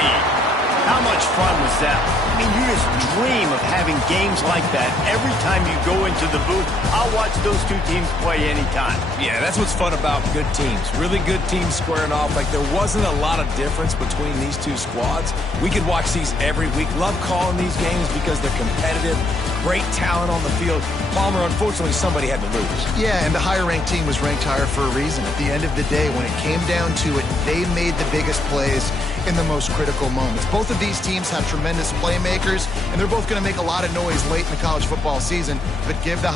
How much fun was that? I mean, you just dream of having games like that every time you go into the booth. I'll watch those two teams play anytime. Yeah, that's what's fun about good teams. Really good teams squaring off. Like, there wasn't a lot of difference between these two squads. We could watch these every week. Love calling these games because they're competitive. Great talent on the field. Palmer, unfortunately, somebody had to lose. Yeah, and the higher-ranked team was ranked higher for a reason. At the end of the day, when it came down to it, they made the biggest plays in the most critical moments. Both of these teams have tremendous playmakers, and they're both going to make a lot of noise late in the college football season, but give the